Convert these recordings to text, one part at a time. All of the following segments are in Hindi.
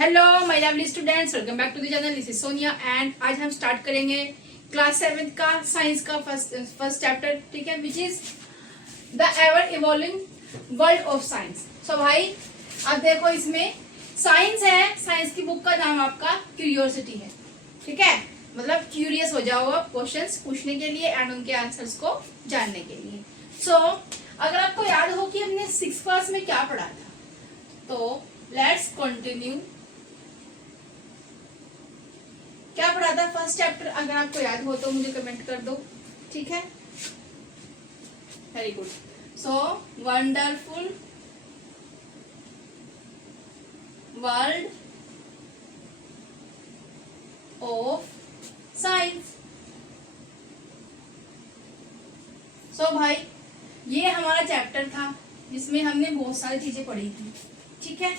Hello my lovely students, welcome back to the channel. This is Sonia and आज हम स्टार्ट करेंगे क्लास 7 का साइंस का फर्स्ट चैप्टर, ठीक है, which is the ever evolving world of science. So भाई अब देखो, इसमें साइंस है, साइंस की बुक का नाम आपका क्यूरियोसिटी है, ठीक है, मतलब क्यूरियस हो जाओ आप क्वेश्चंस पूछने के लिए एंड उनके आंसर्स को जानने के लिए। सो अगर आपको याद हो कि हमने 6th क्लास में क्या पढ़ा था, तो लेट्स कंटिन्यू। क्या पढ़ा था फर्स्ट चैप्टर, अगर आपको याद हो तो मुझे कमेंट कर दो, ठीक है, very good. So wonderful world of science. So भाई ये हमारा चैप्टर था जिसमें हमने बहुत सारी चीजें पढ़ी थी, ठीक है,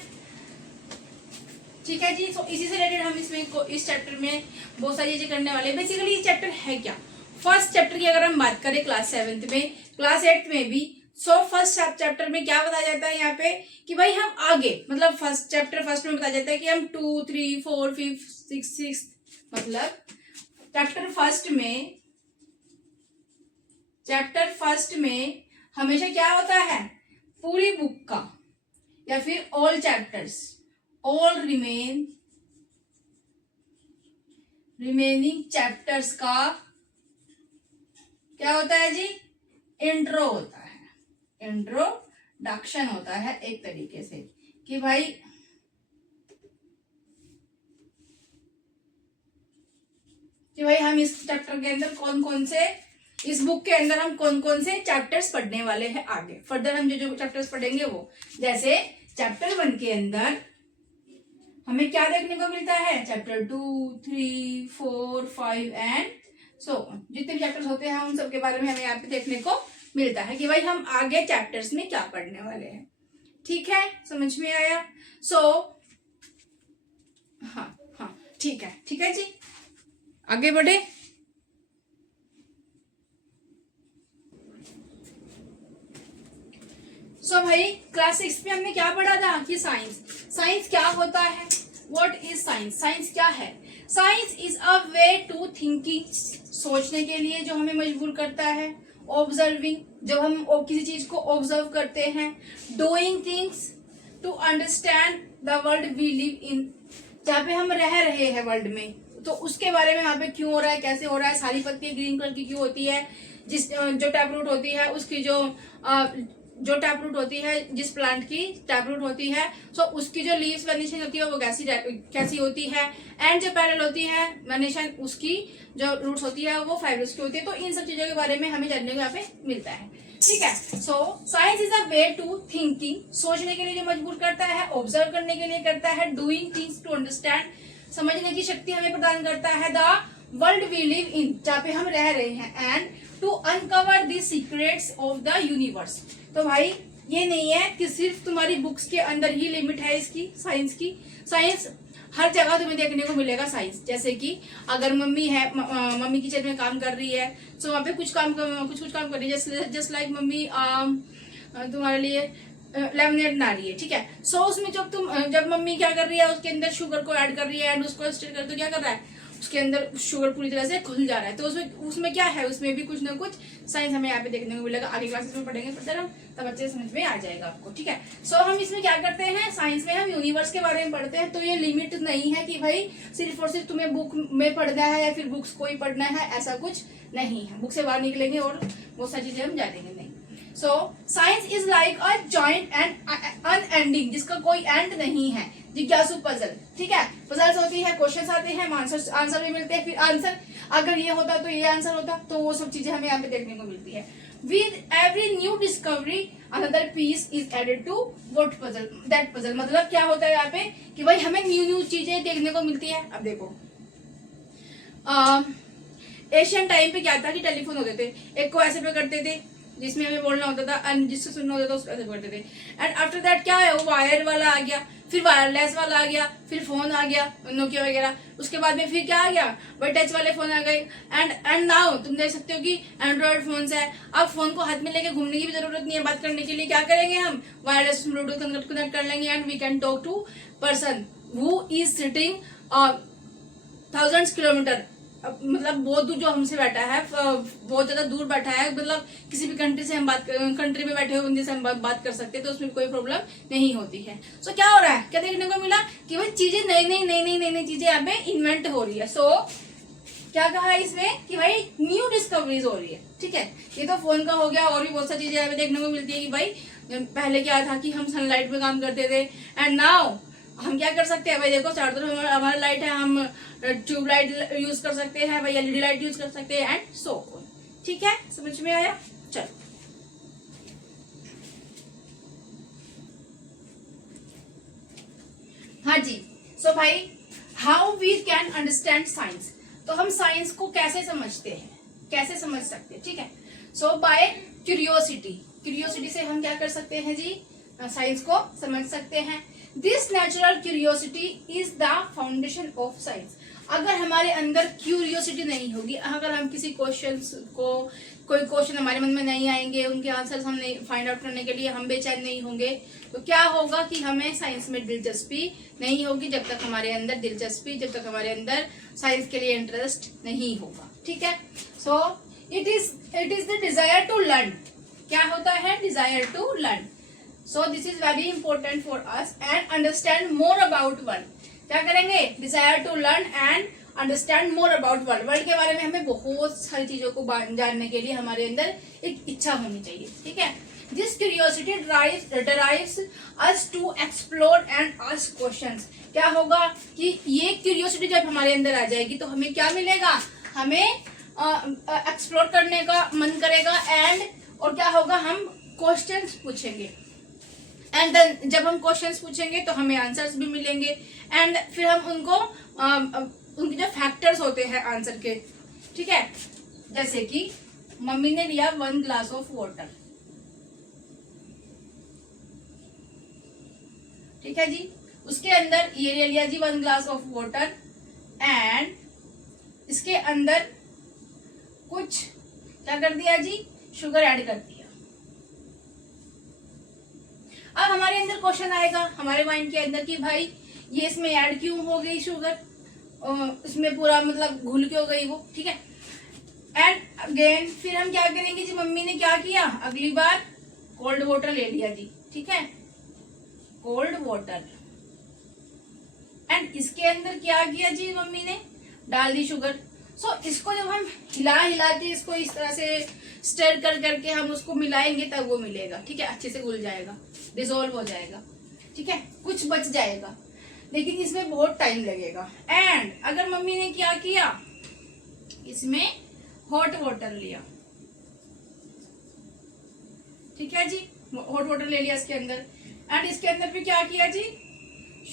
ठीक है जी। तो इसी से रिलेटेड हम इसमें इस चैप्टर में बहुत सारी चीजें करने वाले हैं। बेसिकली ये चैप्टर है क्या, फर्स्ट चैप्टर की अगर हम बात करें क्लास 7th में, क्लास 8th में भी, सो फर्स्ट चैप्टर में क्या बताया जाता है यहाँ पे कि भाई हम आगे, मतलब फर्स्ट चैप्टर फर्स्ट में बताया जाता है कि हम 2, 3, 4, 5, 6 मतलब चैप्टर फर्स्ट में हमेशा क्या होता है, पूरी बुक का या फिर all chapters, all remaining chapters का क्या होता है जी, इंट्रो होता है, इंट्रोडक्शन होता है एक तरीके से कि भाई हम इस चैप्टर के अंदर कौन कौन से, इस बुक के अंदर हम कौन कौन से चैप्टर्स पढ़ने वाले हैं आगे फर्दर। हम जो चैप्टर्स पढ़ेंगे वो, जैसे चैप्टर 1 के अंदर हमें क्या देखने को मिलता है, चैप्टर 2, 3, 4, 5 एंड सो जितने भी चैप्टर्स होते हैं उन सब के बारे में हमें यहाँ पे देखने को मिलता है कि भाई हम आगे चैप्टर्स में क्या पढ़ने वाले हैं, ठीक है, समझ में आया। सो हाँ ठीक है जी, आगे बढ़े। सो भाई क्लास 6 में हमने क्या पढ़ा था कि साइंस क्या होता है, व्हाट इज साइंस, साइंस क्या है। Science is a way to thinking, सोचने के लिए जो हमें मजबूर करता है, ऑब्जर्विंग, जब हम किसी चीज को ऑब्जर्व करते हैं, doing things to understand the world we live in, जहाँ पे हम रह रहे हैं वर्ल्ड में, तो उसके बारे में यहाँ पे क्यों हो रहा है, कैसे हो रहा है, सारी पत्तियां ग्रीन कलर की क्यों होती है, जो टैप रूट होती है उसकी जो टैप रूट होती है, जिस प्लांट की टैप रूट होती है, सो उसकी जो लीव्स वेनिशन होती है वो कैसी होती है, एंड जो पैरल होती है वेनिशन, उसकी जो रूट्स होती है वो फाइब्रस की होती है। तो इन सब चीजों के बारे में हमें जानने को यहाँ पे मिलता है, ठीक है। So science is a way to thinking, सोचने के लिए जो मजबूर करता है, ऑब्जर्व करने के लिए करता है, डूइंग थिंग्स टू अंडरस्टैंड, समझने की शक्ति हमें प्रदान करता है, the world we live in, जहाँ पे हम रह रहे हैं, and to uncover the secrets of the universe. तो भाई ये नहीं है कि सिर्फ तुम्हारी बुक्स के अंदर ही लिमिट है इसकी, साइंस की, साइंस हर जगह तुम्हें देखने को मिलेगा साइंस। जैसे कि अगर मम्मी है, मम्मी किचन में काम कर रही है, तो वहाँ पे कुछ काम कर रही है, जस्ट लाइक मम्मी तुम्हारे लिए लेमनेड बना रही है, ठीक है। सो उसमें जब मम्मी क्या कर रही है, उसके अंदर शुगर को ऐड कर रही है एंड उसको स्टिर कर, तो क्या कर रहा है, उसके अंदर शुगर पूरी तरह से घुल जा रहा है, तो उसमें क्या है, उसमें भी कुछ ना कुछ साइंस हमें यहाँ पे देखने को मिलेगा। आगे क्लासेस में पढ़ेंगे फिर हम तब अच्छे समझ में आ जाएगा आपको, ठीक है। सो हम इसमें क्या करते हैं, साइंस में हम यूनिवर्स के बारे में पढ़ते हैं, तो ये लिमिट नहीं है कि भाई सिर्फ और सिर्फ तुम्हें बुक में पढ़ना है या फिर बुक्स को ही पढ़ना है, ऐसा कुछ नहीं है। बुक से बाहर निकलेंगे और बहुत सारी चीजें हम जानेंगे नहीं। सो science is like a joint and unending, जिसका कोई एंड नहीं है, जिज्ञासु पजल, ठीक है, पजल्स होती है, क्वेश्चंस आते हैं, आंसर भी मिलते हैं, फिर आंसर अगर ये होता तो ये आंसर होता, तो वो सब चीजें हमें यहाँ पे देखने को मिलती है। With every new discovery another piece is added to what puzzle, that puzzle, मतलब क्या होता है यहाँ पे कि भाई हमें न्यू चीजें देखने को मिलती है। अब देखो एशियन टाइम पे क्या था कि टेलीफोन होते थे, एक को ऐसे पे करते थे जिसमें हमें बोलना होता था, एंड जिससे सुनना होता था उसको ऐसे करते थे, एंड आफ्टर दैट क्या है, वो वायर वाला आ गया, फिर वायरलेस वाला आ गया, फिर फोन आ गया नोकिया वगैरह, उसके बाद में फिर क्या आ गया, भाई टच वाले फोन आ गए, एंड नाउ तुम देख सकते हो कि एंड्रॉइड फोन है। अब फोन को हाथ में लेके घूमने की भी जरूरत नहीं है, बात करने के लिए क्या करेंगे हम, वायरलेस ब्लूटूथ कनेक्ट कर लेंगे and we can talk to person who is sitting thousands kilometer, मतलब बहुत दूर जो हमसे बैठा है, बहुत ज्यादा दूर बैठा है, मतलब किसी भी कंट्री से हम कंट्री में बैठे हुए बंदे से हम बात कर सकते हैं, तो उसमें कोई प्रॉब्लम नहीं होती है। सो क्या हो रहा है, क्या देखने को मिला कि भाई चीजें नई चीजें यहाँ पे इन्वेंट हो रही है। सो क्या कहा है इसमें कि भाई न्यू डिस्कवरीज हो रही है। ठीक है, ये तो फोन का हो गया, और भी बहुत सारी चीजें यहाँ पे देखने को मिलती है कि भाई पहले क्या था कि हम सनलाइट में काम करते थे, एंड नाउ हम क्या कर सकते हैं भाई, देखो चारों तरफ हमारा लाइट है, हम ट्यूब लाइट यूज कर सकते हैं भाई, एलईडी लाइट यूज कर सकते हैं, एंड सो ऑन। ठीक है, समझ में आया? चलो हाँ जी। सो भाई how we can understand science, तो हम साइंस को कैसे समझते हैं, कैसे समझ सकते हैं? ठीक है, सो बाय क्यूरियोसिटी, क्यूरियोसिटी से हम क्या कर सकते हैं जी, साइंस को समझ सकते हैं। This natural curiosity is the foundation of science. अगर हमारे अंदर क्यूरियोसिटी नहीं होगी, अगर हम किसी क्वेश्चन को, कोई क्वेश्चन हमारे मन में नहीं आएंगे, उनके आंसर्स हम नहीं फाइंड आउट करने के लिए हम बेचैन नहीं होंगे, तो क्या होगा कि हमें साइंस में दिलचस्पी नहीं होगी, जब तक हमारे अंदर दिलचस्पी, जब तक हमारे अंदर साइंस के लिए इंटरेस्ट नहीं होगा। ठीक है, so it is the desire to learn. क्या होता है? Desire to learn. So this is very important for us and understand more about world. क्या करेंगे? Desire to learn and understand more about world. World के बारे में हमें बहुत सारी चीजों को जानने के लिए हमारे अंदर एक इच्छा होनी चाहिए। ठीक है, this curiosity drives us to explore and ask questions. क्या होगा कि ये क्यूरियोसिटी जब हमारे अंदर आ जाएगी तो हमें क्या मिलेगा? हमें एक्सप्लोर करने का मन करेगा, एंड और क्या होगा? हम क्वेश्चंस पूछेंगे, एंड देन जब हम क्वेश्चंस पूछेंगे तो हमें आंसर्स भी मिलेंगे, एंड फिर हम उनको उनके जो फैक्टर्स होते हैं आंसर के, ठीक है, जैसे कि मम्मी ने लिया 1 ग्लास ऑफ वाटर। ठीक है जी, उसके अंदर ये ले लिया जी 1 ग्लास ऑफ वाटर, एंड इसके अंदर कुछ क्या कर दिया जी? शुगर ऐड कर दिया। अब हमारे अंदर क्वेश्चन आएगा हमारे माइंड के अंदर कि भाई ये इसमें ऐड क्यों हो गई शुगर, इसमें पूरा मतलब घुल क्यों गई वो। ठीक है, एंड अगेन फिर हम क्या करेंगे जी? मम्मी ने क्या किया? अगली बार कोल्ड वाटर ले लिया जी। ठीक है, कोल्ड वाटर, एंड इसके अंदर क्या किया जी? मम्मी ने डाल दी शुगर। सो इसको जब हम हिला के इसको इस तरह से स्टर करके हम उसको मिलाएंगे तब वो मिलेगा। ठीक है, अच्छे से घुल जाएगा, डिसॉल्व हो जाएगा। ठीक है, कुछ बच जाएगा, लेकिन इसमें बहुत टाइम लगेगा। एंड अगर मम्मी ने क्या किया? इसमें हॉट वाटर लिया। ठीक है जी, हॉट वाटर ले लिया इसके अंदर, एंड इसके अंदर भी क्या किया जी?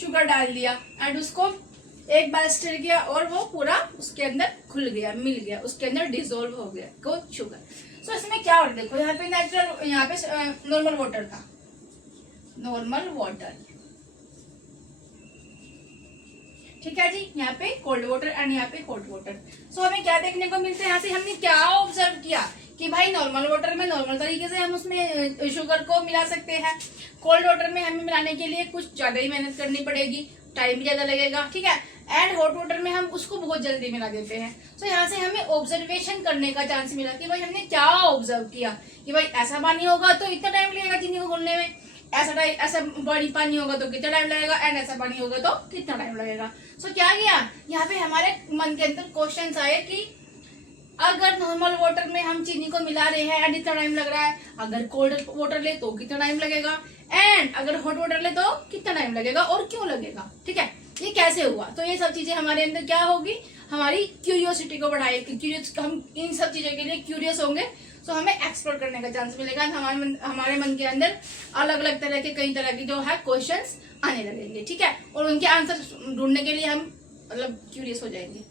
शुगर डाल दिया, एंड उसको एक बार स्टर किया और वो पूरा उसके अंदर खुल गया, मिल गया, उसके अंदर डिसॉल्व हो गया कोई शुगर। सो इसमें क्या हो, देखो यहाँ पे नेचुरल, यहाँ पे नॉर्मल वाटर था, नॉर्मल वाटर। ठीक है जी, यहाँ पे कोल्ड वाटर एंड यहाँ पे हॉट वाटर। सो हमें क्या देखने को मिलता है? यहाँ से हमने क्या ऑब्जर्व किया कि भाई नॉर्मल वाटर में नॉर्मल तरीके से हम उसमें शुगर को मिला सकते हैं, कोल्ड वाटर में हमें मिलाने के लिए कुछ ज्यादा ही मेहनत करनी पड़ेगी, टाइम भी ज्यादा लगेगा। ठीक है, एंड हॉट वाटर में हम उसको बहुत जल्दी मिला देते हैं। सो यहाँ से हमें ऑब्जर्वेशन करने का चांस मिला कि भाई हमने क्या ऑब्जर्व किया कि भाई ऐसा पानी होगा तो इतना टाइम लगेगा चीनी को घुलने में, ऐसा बड़ी पानी होगा तो कितना टाइम लगेगा, एंड ऐसा पानी होगा तो कितना टाइम लगेगा। सो क्या किया? यहाँ पे हमारे मन के अंदर क्वेश्चंस आए कि अगर नॉर्मल वाटर में हम चीनी को मिला रहे हैं एंड इतना टाइम लग रहा है, अगर कोल्ड वाटर ले तो कितना टाइम लगेगा, एंड अगर हॉट वाटर ले तो कितना टाइम लगेगा और क्यों लगेगा। ठीक है, ये कैसे हुआ? तो ये सब चीजें हमारे अंदर क्या होगी? हमारी क्यूरियोसिटी को बढ़ाएगी। हम इन सब चीजों के लिए क्यूरियस होंगे, तो हमें एक्सप्लोर करने का चांस मिलेगा। हमारे मन के अंदर अलग अलग तरह के, कई तरह के जो है क्वेश्चंस आने लगेंगे। ठीक है, और उनके आंसर ढूंढने के लिए हम मतलब क्यूरियस हो जाएंगे।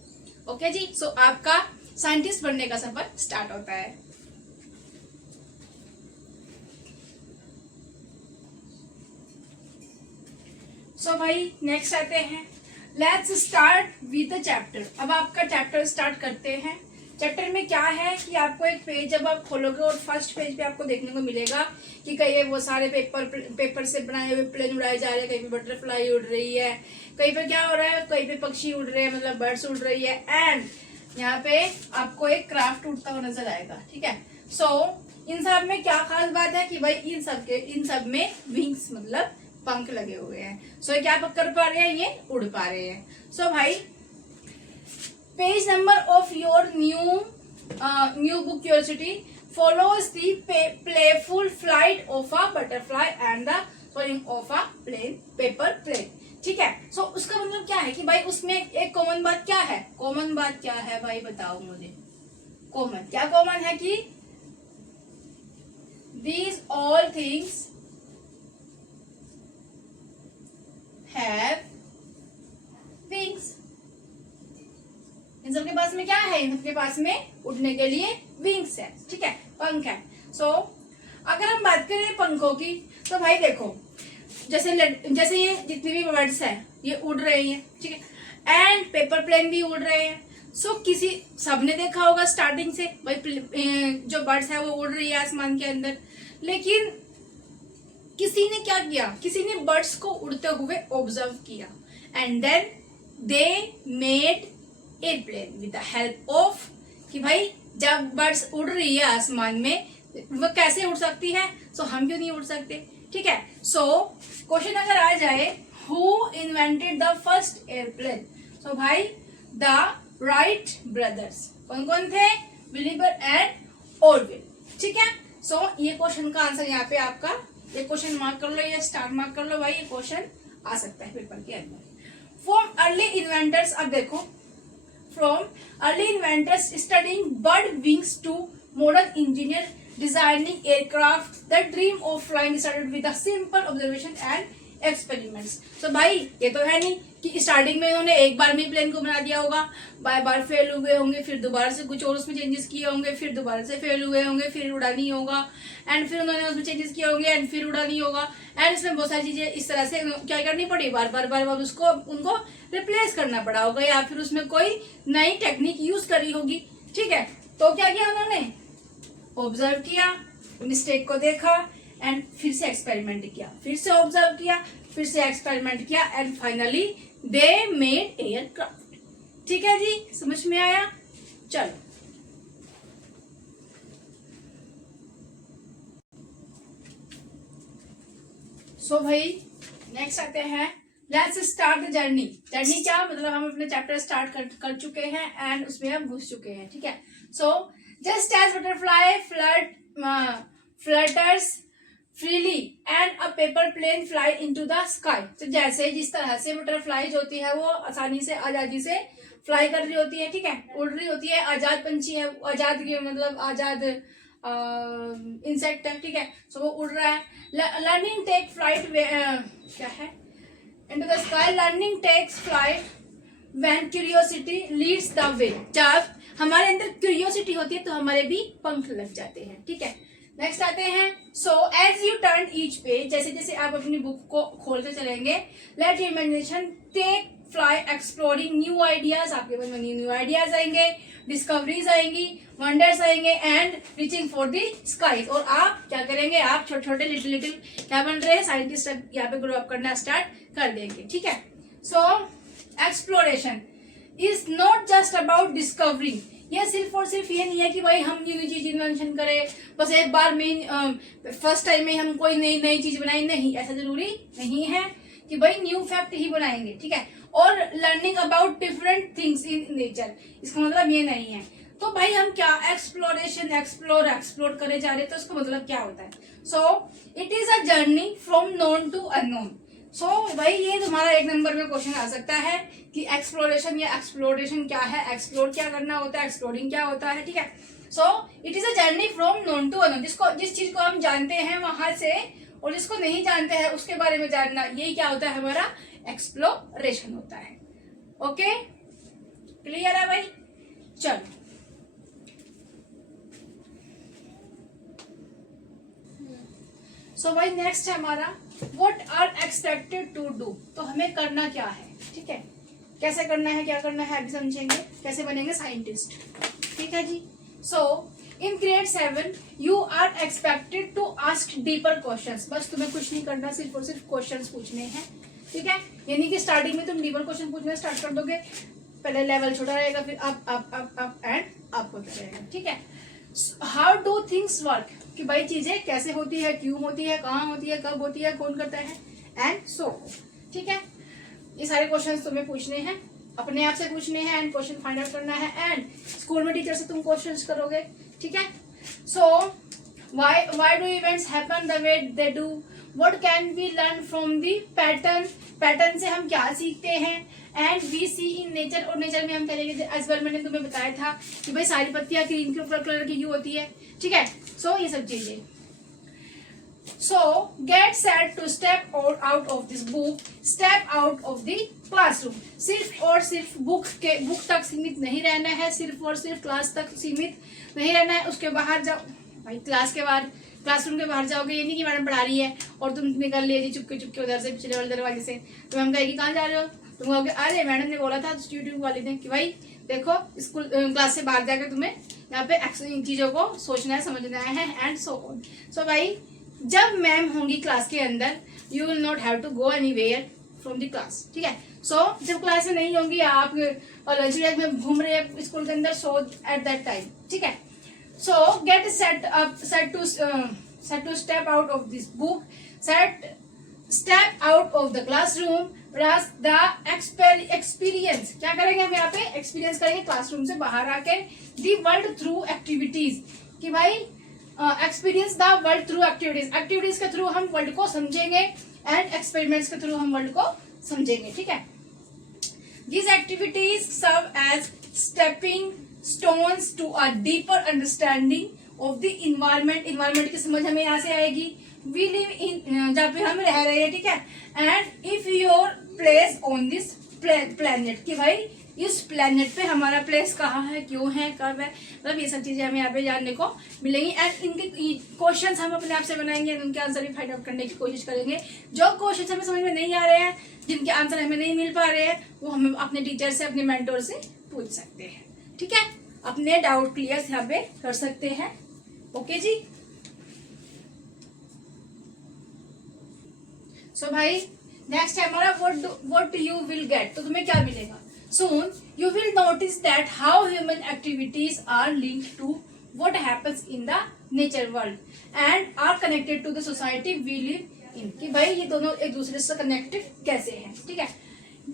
ओके जी, सो आपका साइंटिस्ट बनने का सफर स्टार्ट होता है। सो भाई नेक्स्ट आते हैं, let's start with the chapter. अब आपका चैप्टर स्टार्ट करते हैं। चैप्टर में क्या है कि आपको एक पेज जब आप खोलोगे और फर्स्ट पेज पे आपको देखने को मिलेगा कि कहीं वो सारे पेपर से बनाए हुए प्लेन उड़ाए जा रहे हैं, कहीं पे बटरफ्लाई उड़ रही है, कहीं पे क्या हो रहा है, कहीं पे पक्षी उड़ रहे हैं, मतलब बर्ड्स उड़ रही है, एंड यहाँ पे आपको एक क्राफ्ट उड़ता हुआ नजर आएगा। ठीक है, सो इन सब में क्या खास बात है कि भाई इन सब में विंग्स मतलब पंख लगे हुए हैं। सो ये क्या कर पा रहे हैं, ये उड़ पा रहे हैं। सो भाई page number of your new book curiosity follows the playful flight of a butterfly and the soaring of a paper plane। ठीक है, सो उसका मतलब क्या है कि भाई उसमें एक कॉमन बात क्या है, कॉमन बात क्या है भाई बताओ मुझे, कॉमन क्या कॉमन है कि these all things have wings। इन सबके पास में क्या है, इन सबके पास में उड़ने के लिए विंग्स है। ठीक है, पंख है। सो अगर हम बात करें पंखों की तो भाई देखो जैसे ये जितनी भी बर्ड्स है ये उड़ रही है। ठीक है, एंड पेपर प्लेन भी उड़ रहे हैं। सो किसी सबने देखा होगा स्टार्टिंग से भाई जो बर्ड्स है वो उड़ रही है आसमान के अंदर, लेकिन किसी ने क्या किया, किसी ने बर्ड्स को उड़ते हुए ऑब्जर्व किया and then they made airplane with the help of कि भाई जब बर्ड्स उड़ रही है आसमान में वो कैसे उड़ सकती है, सो हम क्यों नहीं उड़ सकते। ठीक है, सो क्वेश्चन अगर आ जाए who invented the first airplane, so भाई द राइट ब्रदर्स। कौन कौन थे, विलिबर एंड ऑरविल। ठीक है, सो ये क्वेश्चन का आंसर यहाँ पे आपका ये क्वेश्चन मार्क कर लो या स्टार मार्क कर लो भाई, ये क्वेश्चन आ सकता है पेपर के अंदर। फ्रॉम अर्ली इन्वेंटर्स, अब देखो from early inventors studying bird wings to modern engineer designing aircraft, the dream of flying started with a simple observation and experiments. तो भाई ये तो है नहीं कि स्टार्टिंग में उन्होंने एक बार में प्लेन को बना दिया होगा, बार बार फेल हुए होंगे, फिर दोबारा से कुछ और उसमें चेंजेस किए होंगे, फिर दोबारा से फेल हुए होंगे, फिर उड़ा नहीं होगा, एंड फिर उन्होंने उसमें चेंजेस किए होंगे एंड फिर उड़ा नहीं होगा, एंड इसमें बहुत सारी चीजें इस तरह से क्या करनी पड़ी, बार बार उसको उनको रिप्लेस करना पड़ा होगा या फिर उसमें कोई नई टेक्निक यूज करी होगी। ठीक है, तो क्या किया उन्होंने, ऑब्जर्व किया, मिस्टेक को देखा एंड फिर से एक्सपेरिमेंट किया, फिर से ऑब्जर्व किया, फिर से एक्सपेरिमेंट किया and finally they made aircraft. ठीक है जी, समझ में आया। चलो सो भाई नेक्स्ट आते हैं, let's start the journey. Journey क्या मतलब, हम अपने चैप्टर स्टार्ट कर चुके हैं एंड उसमें हम घुस चुके हैं। ठीक है, so just as butterfly flutters freely and a paper plane fly into the sky. तो जैसे जिस तरह से बटरफ्लाई जो होती है वो आसानी से आजादी से फ्लाई कर रही होती है, ठीक है, उड़ रही होती है, आजाद पंछी है, आजाद मतलब आजाद इंसेक्ट है। ठीक है, सो वो उड़ रहा है। लर्निंग टेक फ्लाइट क्या है, into the sky, learning takes flight when curiosity leads the way. जब हमारे अंदर क्यूरियोसिटी होती है तो हमारे भी पंख लग जाते हैं। ठीक है, नेक्स्ट आते हैं, so as you turn each page, जैसे जैसे आप अपनी बुक को खोलते चलेंगे, let your imagination take fly exploring new ideas, आपके मन में न्यू आइडियाज आएंगे, डिस्कवरीज आएंगी, वंडर्स आएंगे and reaching for the skies. और आप क्या करेंगे, आप छोटे छोटे लिटिल क्या बन रहे हैं, साइंटिस्ट यहाँ पे ग्रो अप करना स्टार्ट कर देंगे। ठीक है, so exploration is not just about discovering, ये सिर्फ और सिर्फ ये नहीं है कि भाई हम न्यू चीज इन्वेंशन करें, बस एक बार में फर्स्ट टाइम में हम कोई नई चीज बनाए, नहीं, ऐसा जरूरी नहीं है कि भाई न्यू फैक्ट ही बनाएंगे। ठीक है, और learning about different things in nature, इसका मतलब ये नहीं है। तो भाई हम क्या एक्सप्लोरेशन एक्सप्लोर करे जा रहे हैं, तो उसका मतलब क्या होता है, so it is a journey from known to unknown. So भाई ये तुम्हारा एक नंबर में क्वेश्चन आ सकता है कि एक्सप्लोरेशन या एक्सप्लोरेशन क्या है, एक्सप्लोर क्या करना होता है, एक्सप्लोरिंग क्या होता है। ठीक है, so it is a journey from known to unknown, जिस चीज को हम जानते हैं वहां से और जिसको नहीं जानते हैं उसके बारे में जानना, यही क्या होता है, हमारा एक्सप्लोरेशन होता है। ओके, क्लियर है भाई। चलो सो भाई नेक्स्ट है हमारा what are expected to do, तो हमें करना क्या है। ठीक है, कैसे करना है, क्या करना है, अभी समझेंगे, कैसे बनेंगे साइंटिस्ट। ठीक है जी। So in grade 7 you are expected to ask deeper questions. बस तुम्हें कुछ नहीं करना, सिर्फ और सिर्फ क्वेश्चंस पूछने हैं, ठीक है। यानी कि स्टार्टिंग में तुम डीपर क्वेश्चन पूछना स्टार्ट कर दोगे, पहले लेवल छोटा रहेगा, फिर अप एंड अप होता रहेगा, ठीक है। हाउ डू थिंग्स वर्क, कि भाई चीजें कैसे होती है, क्यों होती है, कहाँ होती है, कब होती है, कौन करता है, एंड सो, ठीक है। ये सारे क्वेश्चंस तुम्हें पूछने हैं, अपने आप से पूछने हैं एंड क्वेश्चन फाइंड आउट करना है, एंड स्कूल में टीचर से तुम क्वेश्चंस करोगे, ठीक है। सो why do events happen the way they do, what can we learn from the pattern से हम क्या सीखते हैं, and we see in nature, और नेचर में हम करेंगे एज वेल, मैंने तुम्हें बताया था कि भाई सारी पत्तियां ग्रीन के ऊपर कलर की क्यों होती है, ठीक है। सो ये सब चीजें। So get set to step out of this book, step out of the classroom. सिर्फ और सिर्फ बुक तक सीमित नहीं रहना है, सिर्फ और सिर्फ क्लास तक सीमित नहीं रहना है, उसके बाहर जाओ भाई, क्लासरूम के बाहर जाओगे, ये नहीं कि मैडम पढ़ा रही है और तुम निकल लिए जी चुपके चुपके उधर से पिछले वाले दरवाजे से, तो हम कहेगी कहाँ जा रहे हो, तुम कहोगे अरे मैडम ने बोला था यूट्यूब वाले ने कि भाई देखो स्कूल क्लास से बाहर जाकर तुम्हें यहाँ पे इन चीजों को सोचना है, समझना है, एंड सो ऑन। सो भाई जब मैम होंगी क्लास के अंदर, you will not have to go anywhere from the class, ठीक है। सो जब क्लास में नहीं होंगी आप लंच ब्रेक में घूम रहे हैं स्कूल के अंदर, सो एट दैट टाइम, ठीक है। So get set to step out of this book, step out of the classroom, plus the experience, क्या करेंगे हम यहाँ पे एक्सपीरियंस करेंगे क्लासरूम से बाहर आके, the world through activities, कि भाई experience the world through activities के थ्रू हम वर्ल्ड को समझेंगे, एंड एक्सपेरिमेंट्स के थ्रू हम वर्ल्ड को समझेंगे, ठीक है। These activities serve as stepping stones to a deeper understanding of the environment। environment की समझ हमें यहाँ से आएगी, we live in, जहाँ पे हम रह रहे हैं, ठीक है। and if your place on this planet, कि भाई इस प्लेनेट पे हमारा प्लेस कहाँ है, क्यों है, कब है, मतलब ये सब चीजें हमें यहाँ पे जानने को मिलेंगी, एंड इनके क्वेश्चंस हम अपने आप से बनाएंगे, उनके आंसर भी फाइंड आउट करने की कोशिश करेंगे। जो क्वेश्चंस हमें समझ में नहीं आ रहे हैं, जिनके आंसर हमें नहीं मिल पा रहे हैं, वो हम अपने टीचर से, अपने मेंटोर से पूछ सकते हैं, ठीक है। अपने डाउट क्लियर यहाँ पे कर सकते हैं, ओके जी। सो भाई नेक्स्ट है हमारा व्हाट यू विल गेट, तो तुम्हें क्या मिलेगा। Soon you will notice that how human activities are linked to what happens in the nature world and are connected to the society we live in, कि भाई ये दोनों एक दूसरे से कनेक्टेड कैसे हैं, ठीक है।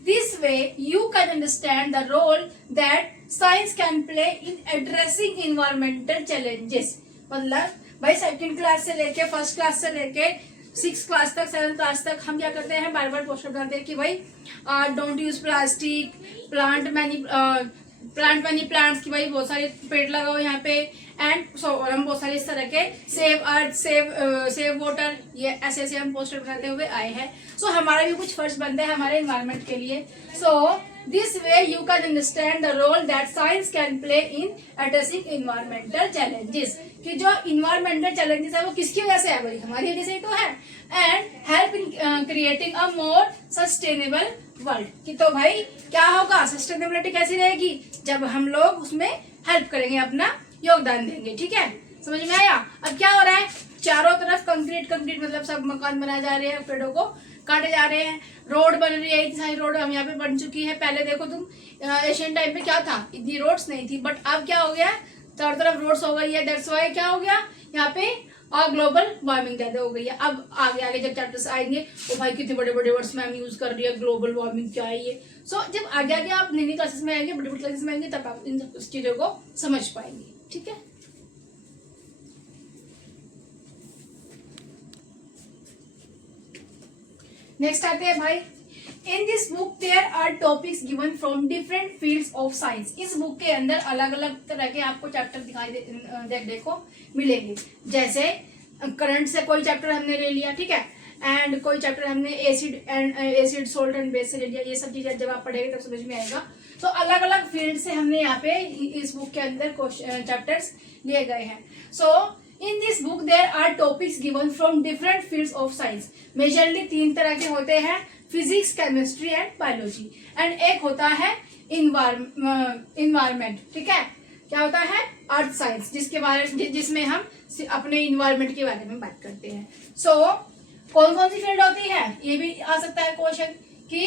This way you can understand the role that science can play in addressing environmental challenges। मतलब भाई सेकंड क्लास से लेके फर्स्ट क्लास से लेके 6 क्लास तक 7 क्लास तक हम क्या करते हैं, बार बार पोस्टर बनाते हैं कि भाई don't use plastic, plant many plants, की भाई बहुत सारे पेड़ लगाओ यहाँ पे, एंड हम बहुत सारे इस तरह के सेव अर्थ, सेव वाटर, ये ऐसे ऐसे हम पोस्टर बनाते हुए आए हैं। सो हमारा भी कुछ फर्ज बनता है हमारे एनवायरमेंट के लिए। So this way you can understand the role that science can play in addressing environmental challenges, कि जो इन्वायरमेंटल चैलेंजेस है वो किसकी वजह से है, भाई हमारी वजह से ही तो है, and help in creating a more sustainable world, कि तो भाई क्या होगा, सस्टेनेबिलिटी कैसी रहेगी, जब हम लोग उसमें हेल्प करेंगे, अपना योगदान देंगे, ठीक है। समझ में आया। अब क्या हो रहा है, चारों तरफ कंक्रीट मतलब सब मकान बनाए जा रहे हैं, पेड़ों को काटे जा रहे हैं, रोड बन रही है, इतनी सारी रोड हम यहाँ पे बन चुकी है। पहले देखो तुम एशियन टाइम पे क्या था, इतनी रोड्स नहीं थी, बट अब क्या हो गया, चारों तरफ रोड्स हो गई है। दैट्स व्हाई क्या हो गया यहाँ पे, और ग्लोबल वार्मिंग ज्यादा हो गई है। अब आगे जब चैप्टर्स आएंगे वो भाई कितने बड़े बड़े वर्ड्स मैम यूज कर रही है, ग्लोबल वार्मिंग क्या है ये। सो जब आगे आप नई क्लासेस में आएंगे, बड़ी क्लासेस में आएंगे, तब आप इन चीजों को समझ पाएंगे, ठीक है। नेक्स्ट आते हैं भाई, in this book there are topics given from different fields of science. इस बुक के अंदर अलग अलग तरह के आपको चैप्टर दिखाई देखने को मिलेंगे। जैसे करंट से कोई चैप्टर हमने ले लिया, ठीक है, एंड कोई चैप्टर हमने एसिड सोल्ट एंड बेस से ले लिया। ये सब चीजें जब आप पढ़ेंगे तब समझ में आएगा। तो अलग अलग फील्ड से हमने यहाँ पे इस बुक के अंदर चैप्टर्स लिए गए हैं। So in this book there are topics given from different fields of science. Majorly 3 तरह के होते हैं, physics, chemistry and biology, and एक होता है इन्वायरमेंट, ठीक है। क्या होता है? अर्थ साइंस, जिसमें हम अपने इन्वायरमेंट के बारे में बात करते हैं। सो कौन कौन सी फील्ड होती है, ये भी आ सकता है क्वेश्चन कि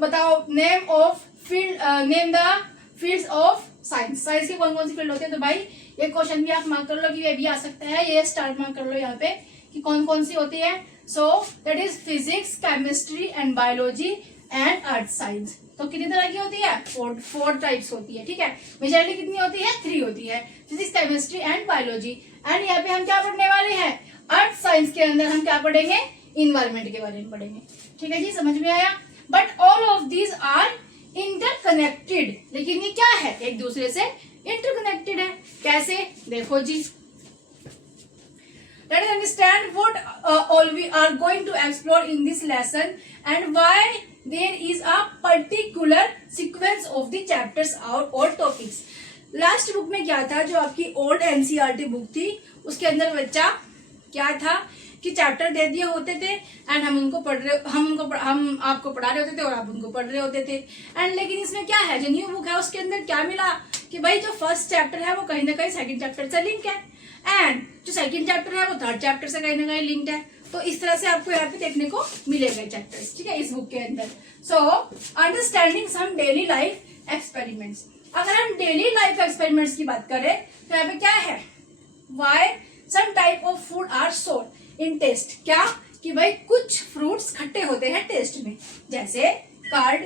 बताओ name the fields of science. Science की कौन कौन सी फील्ड होती है? तो भाई ये क्वेश्चन भी आप मार्क कर लो कि ये भी आ सकता है, ये स्टार मार्क कर लो यहाँ पे कि कौन कौन सी होती है। So that is physics, chemistry and biology and earth science. तो कितनी तरह की होती है? फोर टाइप्स होती है, ठीक है। मेजरली कितनी होती है? 3 होती है, physics, chemistry and biology. And यहाँ पे हम क्या पढ़ने वाले हैं? अर्थ साइंस के अंदर हम क्या पढ़ेंगे? इन्वायरमेंट के बारे में पढ़ेंगे, ठीक है जी, समझ में आया। But all of these are interconnected, लेकिन ये क्या है? एक दूसरे से इंटरकनेक्टेड है। कैसे? देखो जी, let us understand what all we are going to explore in this lesson and why there is a particular sequence of the chapters or topics. Last book में क्या था, जो आपकी ओल्ड एनसीईआरटी बुक थी, उसके अंदर बच्चा क्या था कि चैप्टर दे दिए होते थे एंड हम आपको पढ़ा रहे होते थे और आप उनको पढ़ रहे होते थे। एंड लेकिन इसमें क्या है, जो न्यू बुक है उसके अंदर क्या मिला कि भाई जो फर्स्ट चैप्टर है वो कहीं ना कहीं सेकंड चैप्टर से लिंक है एंड जो सेकंड चैप्टर है वो थर्ड चैप्टर से कहीं ना कहीं लिंक्ड है। तो इस तरह से आपको यहाँ पे देखने को मिलेगा चैप्टर्स, ठीक है, इस बुक के अंदर। सो अंडरस्टैंडिंग सम डेली लाइफ एक्सपेरिमेंट्स। अगर हम डेली लाइफ एक्सपेरिमेंट्स की बात करें तो यहाँ पे क्या है, why some type of food are sour in test. क्या कि भाई कुछ फ्रूट्स खट्टे होते हैं टेस्ट में, जैसे कर्ड,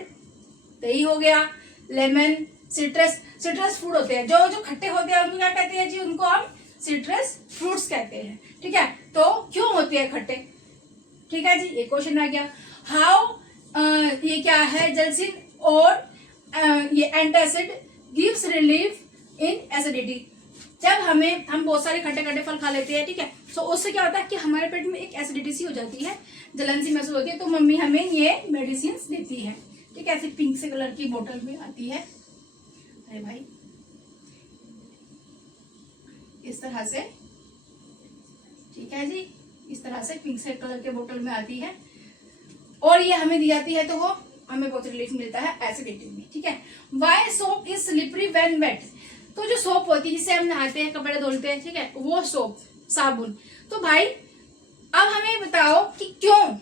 दही हो गया, लेमन, सिट्रस फूड होते हैं। जो खट्टे होते हैं उनको क्या कहते हैं जी? उनको हम सिट्रस फ्रूट्स कहते हैं, ठीक है। तो क्यों होते हैं खट्टे? ठीक है जी, ये क्वेश्चन आ गया। हाउ ये क्या है? जलसिन और ये antacid gives relief in acidity. जब हम बहुत सारे खट्टे खट्टे फल खा लेते हैं, ठीक है, तो उससे क्या होता है कि हमारे पेट में एक एसिडिटी सी हो जाती है, जलन सी महसूस होती है। तो मम्मी हमें ये मेडिसिन देती है, ठीक है, ऐसे पिंक से कलर की बोतल में आती है। अरे भाई, इस तरह से, ठीक है जी, इस तरह से पिंक से कलर के बोतल में आती है और ये हमें दी जाती है, तो वो हमें बहुत रिलीफ मिलता है एसिडिटी में, ठीक है। Why soap is slippery when wet. तो जो सोप होती है जिससे हम नहाते हैं, कपड़े धोते हैं, ठीक है, वो सोप, साबुन। तो भाई अब हमें बताओ कि क्यों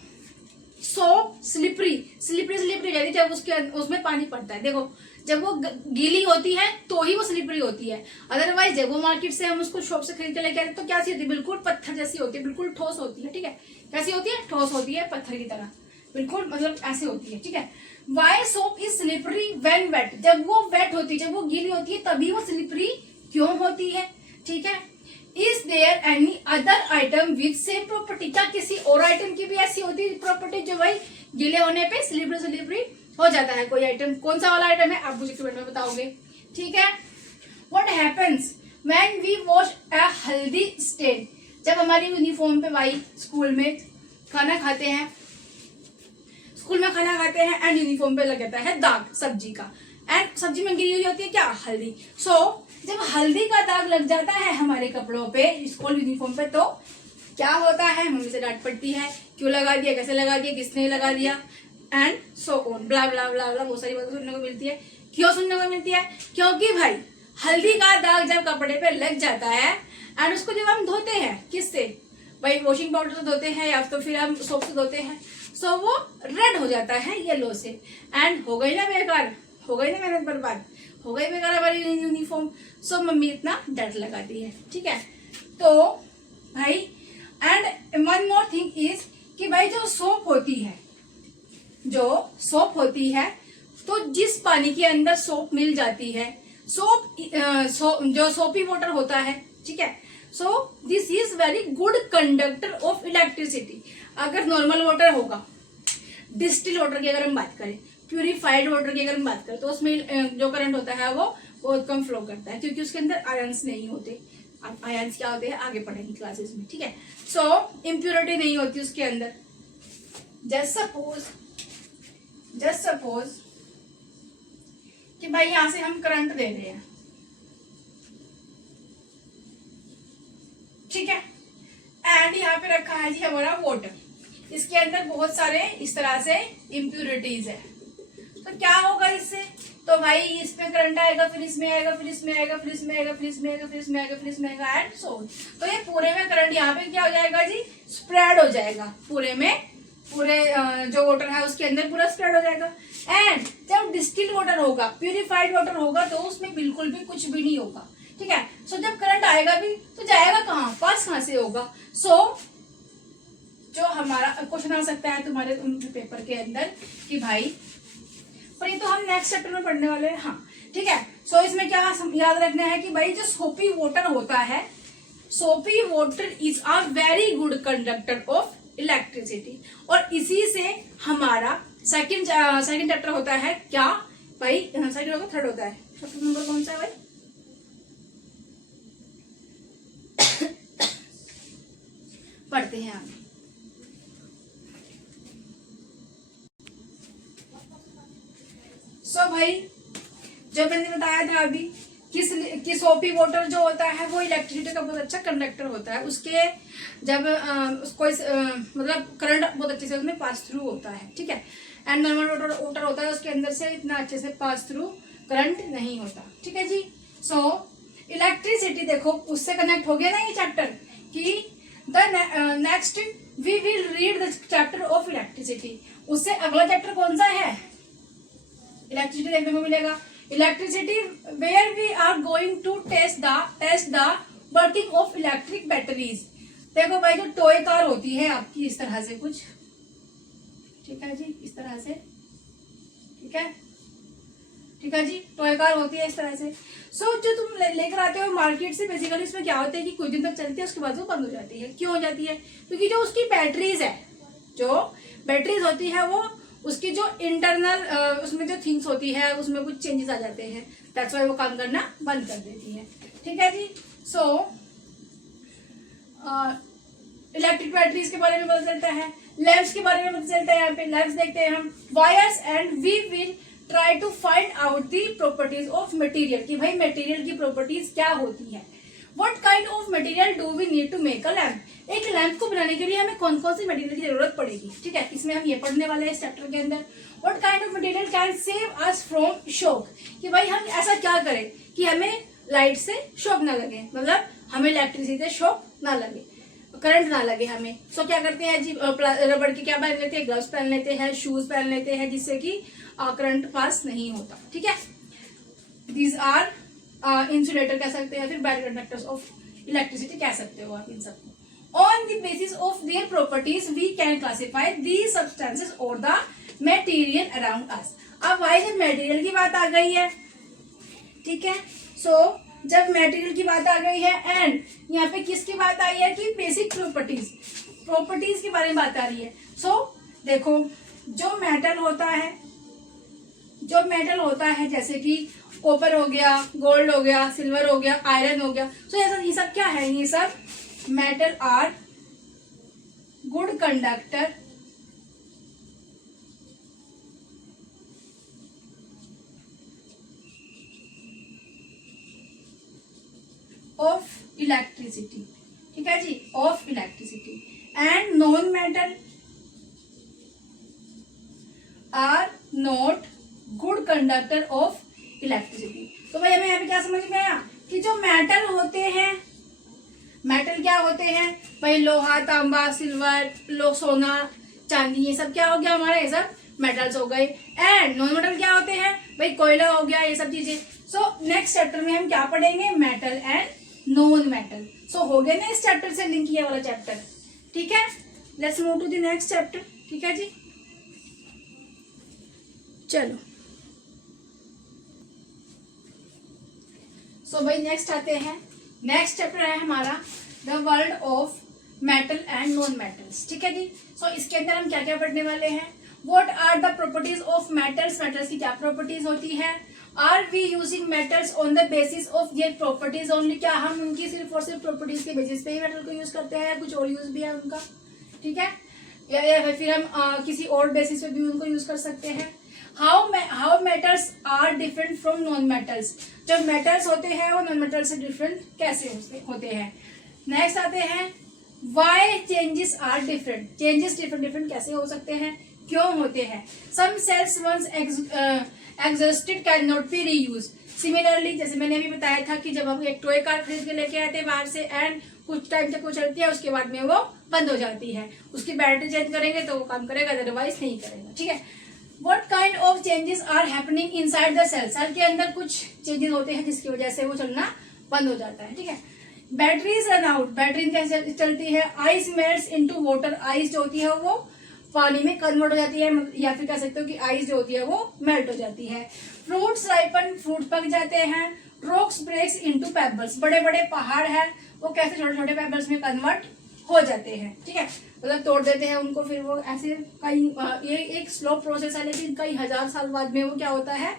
सोप स्लिपरी रहती है जब उसमें पानी पड़ता है। देखो, जब वो गीली होती है तो ही वो स्लिपरी होती है, अदरवाइज जब वो मार्केट से हम उसको शॉप से खरीद के लेके आते तो क्या सी होती है? बिल्कुल पत्थर जैसी होती है, बिल्कुल ठोस होती है, ठीक है। कैसी होती है? ठोस होती है, पत्थर की तरह, बिल्कुल मतलब ऐसे होती है, ठीक है। Why soap is slippery when wet. जब वो वेट होती है, जब वो गीली होती है, तभी वो स्लिपरी क्यों होती है, ठीक है। Is there any other item with same property. क्या किसी और आइटम की भी ऐसी होती है प्रॉपर्टी जो भाई गीले होने पे स्लिपरी हो जाता है? कोई आइटम, कौन सा वाला आइटम है आप मुझे कमेंट में बताओगे, ठीक है। What happens when we wash a haldi stain. जब हमारी यूनिफॉर्म पे भाई स्कूल में खाना खाते हैं एंड यूनिफॉर्म पे लग जाता है दाग सब्जी का, एंड सब्जी में गिरी हुई होती है क्या? हल्दी। सो जब हल्दी का दाग लग जाता है हमारे कपड़ों पे, स्कूल यूनिफॉर्म पे, तो क्या होता है? मम्मी से डांट पड़ती है, क्यों लगा दिया, कैसे लगा दिया, किसने लगा दिया, एंड सो ऑन, ब्ला ब्ला ब्ला ब्ला, बहुत सारी बातें सुनने को मिलती है। क्यों सुनने को मिलती है? क्योंकि भाई हल्दी का दाग जब कपड़े पे लग जाता है एंड उसको जब हम धोते हैं, किससे भाई? वॉशिंग पाउडर से धोते हैं या तो फिर हम सोप से धोते हैं, सो वो रेड हो जाता है येलो से, एंड हो गई ना बेकार, हो गई ना मेहनत बर्बाद, हो गई बेकार हमारी यूनिफॉर्म। सो मम्मी इतना डर लगाती है, ठीक है। तो भाई and one more thing is कि भाई जो सोप होती है तो जिस पानी के अंदर सोप मिल जाती है, जो सोपी वाटर होता है, ठीक है, सो this is very good conductor of electricity. अगर नॉर्मल वाटर होगा, डिस्टिल वाटर की अगर हम बात करें, प्यूरिफाइड वाटर की अगर हम बात करें, तो उसमें जो करंट होता है वो बहुत कम फ्लो करता है, क्योंकि उसके अंदर आयंस नहीं होते। अब आयंस क्या होते हैं आगे पढ़ेंगे क्लासेस में, ठीक है। सो इम्प्योरिटी नहीं होती उसके अंदर। जस्ट सपोज कि भाई यहां से हम करंट दे रहे हैं, ठीक है, एंड यहाँ पे रखा है जी हमारा वाटर, इसके अंदर बहुत सारे इस तरह से इम्प्यूरिटीज है। तो क्या होगा इससे? तो भाई इसमें करंट आएगा, फिर इसमें आएगा, फिर इसमें आएगा, फिर इसमें आएगा, फिर इसमें आएगा, फिर इसमें आएगा, फिर इसमें आएगा एंड सो। तो ये पूरे में करंट यहाँ पे क्या हो जाएगा जी, स्प्रेड हो जाएगा पूरे में, पूरे जो वाटर है उसके अंदर पूरा स्प्रेड हो जाएगा। एंड जब डिस्टिल्ड वाटर होगा, प्यूरिफाइड वाटर होगा, तो उसमें बिल्कुल भी कुछ भी नहीं होगा, ठीक है। सो जब करंट आएगा भी तो जाएगा कहाँ, पास कहाँ से होगा। सो जो हमारा क्वेश्चन आ सकता है तुम्हारे पेपर के अंदर कि भाई, पर ये तो हम नेक्स्ट चैप्टर में पढ़ने वाले हैं, हाँ ठीक है। सो इसमें क्या याद रखना है कि भाई जो सोपी वाटर होता है, सोपी water is a very good conductor of electricity. और इसी से हमारा सेकंड चैप्टर होता है क्या भाई, सेकंड होगा, थर्ड होता है, चैप्टर नंबर कौन सा है भाई, पढ़ते हैं आप। सो भाई जो मैंने बताया था अभी कि सोपी वाटर जो होता है वो इलेक्ट्रिसिटी का बहुत अच्छा कंडक्टर होता है। उसके जब उसको मतलब करंट बहुत अच्छे से उसमें पास थ्रू होता है, ठीक है। एंड नॉर्मल वाटर होता है उसके अंदर से इतना अच्छे से पास थ्रू करंट नहीं होता, ठीक है जी। सो इलेक्ट्रिसिटी देखो उससे कनेक्ट हो गया ना ये चैप्टर, कि the next we will read the chapter of electricity. उससे अगला चैप्टर कौन सा है, इलेक्ट्रिसिटी देखने को मिलेगा। Electricity where we are going to test the working of electric batteries. देखो भाई जो टॉय कार होती है आपकी इस तरह से कुछ, ठीक है जी, इस तरह से, ठीक है, ठीक है जी, टॉय कार होती है इस तरह से। सो जो तुम लेकर आते हो मार्केट से, बेसिकली इसमें क्या होता है कि कुछ दिन तक चलती है, उसके बाद वो बंद हो जाती है। क्यों हो जाती है, क्योंकि जो उसकी बैटरीज है, जो बैटरीज होती है वो उसकी जो इंटरनल उसमें जो थिंग्स होती है उसमें कुछ चेंजेस आ जाते हैं, दैट्स व्हाई वो काम करना बंद कर देती है, ठीक है जी। सो इलेक्ट्रिक बैटरीज के बारे में पता चलता है, लैंप्स के बारे में पता चलता है। यहाँ पे लैंप्स देखते हैं हम, wires, and we will try to find out the properties of material, कि भाई मटेरियल की प्रॉपर्टीज क्या होती है। What kind of material do we need to make a lamp, एक लैंप को बनाने के लिए हमें कौन कौन सी मटेरियल की जरूरत पड़ेगी, ठीक है, इसमें हम ये पढ़ने वाले हैं इस चैप्टर के अंदर। What kind of material can save us from shock, कि भाई हम ऐसा क्या करें कि हमें लाइट से शॉक ना लगे, मतलब हमें इलेक्ट्रिसिटी से शॉक ना लगे, करंट ना लगे हमें। सो क्या करते हैं जी, रबड़ के क्या पहन लेते हैं, ग्लव्स पहन लेते हैं, शूज पहन लेते हैं, जिससे कि करंट पास नहीं होता, ठीक है। दीज आर इंसुलेटर कह सकते हैं, फिर बैड कंडक्टर्स ऑफ इलेक्ट्रिसिटी कह सकते हो आप इन सबको। On the basis of their properties, we can classify these substances or the material around us. अब भाई जब मटेरियल की बात आ गई है, ठीक है, सो जब मटेरियल की बात आ गई है एंड यहाँ पे किसकी बात आई है कि बेसिक प्रॉपर्टीज के बारे में बात आ रही है। सो देखो जो मेटल होता है जैसे कि कॉपर हो गया, गोल्ड हो गया, सिल्वर हो गया, आयरन हो गया, सो ये सब क्या है, ये सब metal are good conductor of electricity, ठीक है जी, of electricity. And non metal are not good conductor of electricity. तो भाई हमें यहाँ पे क्या समझ में आया कि जो मेटल होते हैं, मेटल क्या होते हैं भाई, लोहा, तांबा, सिल्वर, सोना, चांदी, ये सब क्या हो गया हमारा, ये सब मेटल्स हो गए। एंड नॉन मेटल क्या होते हैं भाई, कोयला हो गया, ये सब चीजें। सो नेक्स्ट चैप्टर में हम क्या पढ़ेंगे, मेटल एंड नॉन मेटल। सो हो गया ना इस चैप्टर से लिंक किया वाला चैप्टर, ठीक है। Let's move to the next chapter, ठीक है जी, चलो। सो भाई नेक्स्ट आते हैं, नेक्स्ट चैप्टर है हमारा the world of metal and non metals, ठीक है जी। सो इसके अंदर हम क्या क्या पढ़ने वाले हैं, what are the properties of metals, metals की क्या प्रॉपर्टीज होती है, are we using metals on the basis of their properties only, क्या हम उनकी सिर्फ और सिर्फ प्रॉपर्टीज के बेसिस पे ही मेटल को यूज करते हैं, कुछ और यूज भी है उनका, ठीक है, या फिर हम किसी और बेसिस पे भी उनको यूज कर सकते हैं। How metals are different from non metals, जब मेटल्स होते हैं वो नॉन मेटल से डिफरेंट कैसे होते हैं। नेक्स्ट आते हैं why changes are different, changes different कैसे हो सकते हैं, क्यों होते हैं? Some cells once existed can not be reuse. Similarly जैसे मैंने अभी बताया था कि जब हम एक टॉय कार खरीद के लेके आते हैं बाहर से एंड कुछ टाइम तक वो चलती है, उसके बाद में वो बंद हो जाती है, उसकी बैटरी चेंज करेंगे तो वो काम करेगा, अदरवाइज नहीं करेगा। ठीक है, What kind of changes are happening inside the cell? Cell के अंदर कुछ चेंजेस होते हैं जिसकी वजह से वो चलना बंद हो जाता है। ठीक है, बैटरीज रन आउट, बैटरी कैसे चलती है? Ice melts into water, ice जो होती है वो पानी में कन्वर्ट हो जाती है, या फिर कह सकते हो कि आइस जो होती है वो मेल्ट हो जाती है। फ्रूट्स राइपन, फ्रूट पक जाते हैं। रॉक्स ब्रेक्स इनटू पेबल्स, बड़े बड़े पहाड़ है वो कैसे छोटे छोटे पेबल्स में कन्वर्ट हो जाते हैं। ठीक है, मतलब तोड़ देते हैं उनको, फिर वो ऐसे कई, ये एक स्लो प्रोसेस है लेकिन कई हजार साल बाद में वो क्या होता है,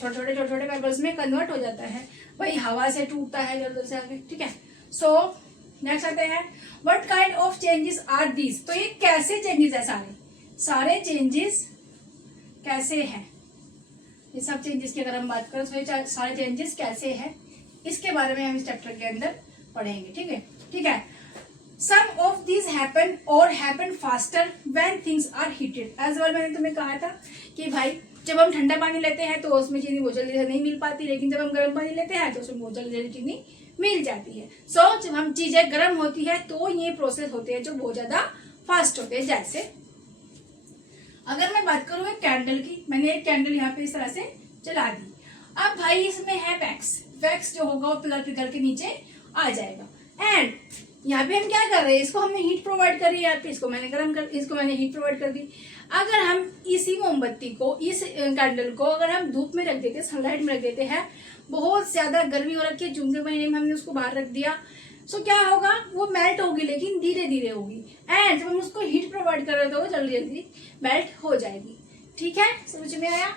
छोटे छोटे पेबल्स में कन्वर्ट हो जाता है। वही हवा से टूटता है इधर से आगे। ठीक है, सो नेक्स्ट आते हैं, what kind of changes are these? तो ये कैसे चेंजेस है? सारे चेंजेस कैसे हैं? ये सब चेंजेस की अगर हम बात करें तो ये सारे चेंजेस कैसे हैं, इसके बारे में हम इस चैप्टर के अंदर पढ़ेंगे। ठीक है, Some of these happen or happen faster when things are heated. As well मैंने तुम्हें कहा था कि भाई जब हम ठंडा पानी लेते हैं तो उसमें चीनी बहुत जल्दी से नहीं मिल पाती, लेकिन जब हम गर्म पानी लेते हैं तो उसमें बहुत जल्दी चीनी मिल जाती है। सो जब हम चीजें गर्म होती है तो ये प्रोसेस होते हैं जो बहुत ज्यादा फास्ट होते हैं। जैसे अगर मैं बात करूँ एक कैंडल की, मैंने एक कैंडल यहाँ पे इस तरह से जला दी। अब भाई इसमें है वैक्स, वैक्स जो होगा वो पिघल पिघल के नीचे आ जाएगा एंड यहाँ पे हम क्या कर रहे हैं, इसको हमने हीट प्रोवाइड करी है, इसको मैंने हीट प्रोवाइड कर दी। अगर हम इसी मोमबत्ती को, इस कैंडल को अगर हम धूप में रख देते, सनलाइट में रख देते हैं, बहुत ज्यादा गर्मी हो रखी है, जून के महीने में हमने उसको बाहर रख दिया, सो क्या होगा, वो मेल्ट होगी लेकिन धीरे धीरे होगी एंड जब हम उसको हीट प्रोवाइड कर रहे हो तो वो जल्दी जल्दी मेल्ट हो जाएगी। ठीक है, समझ में आया?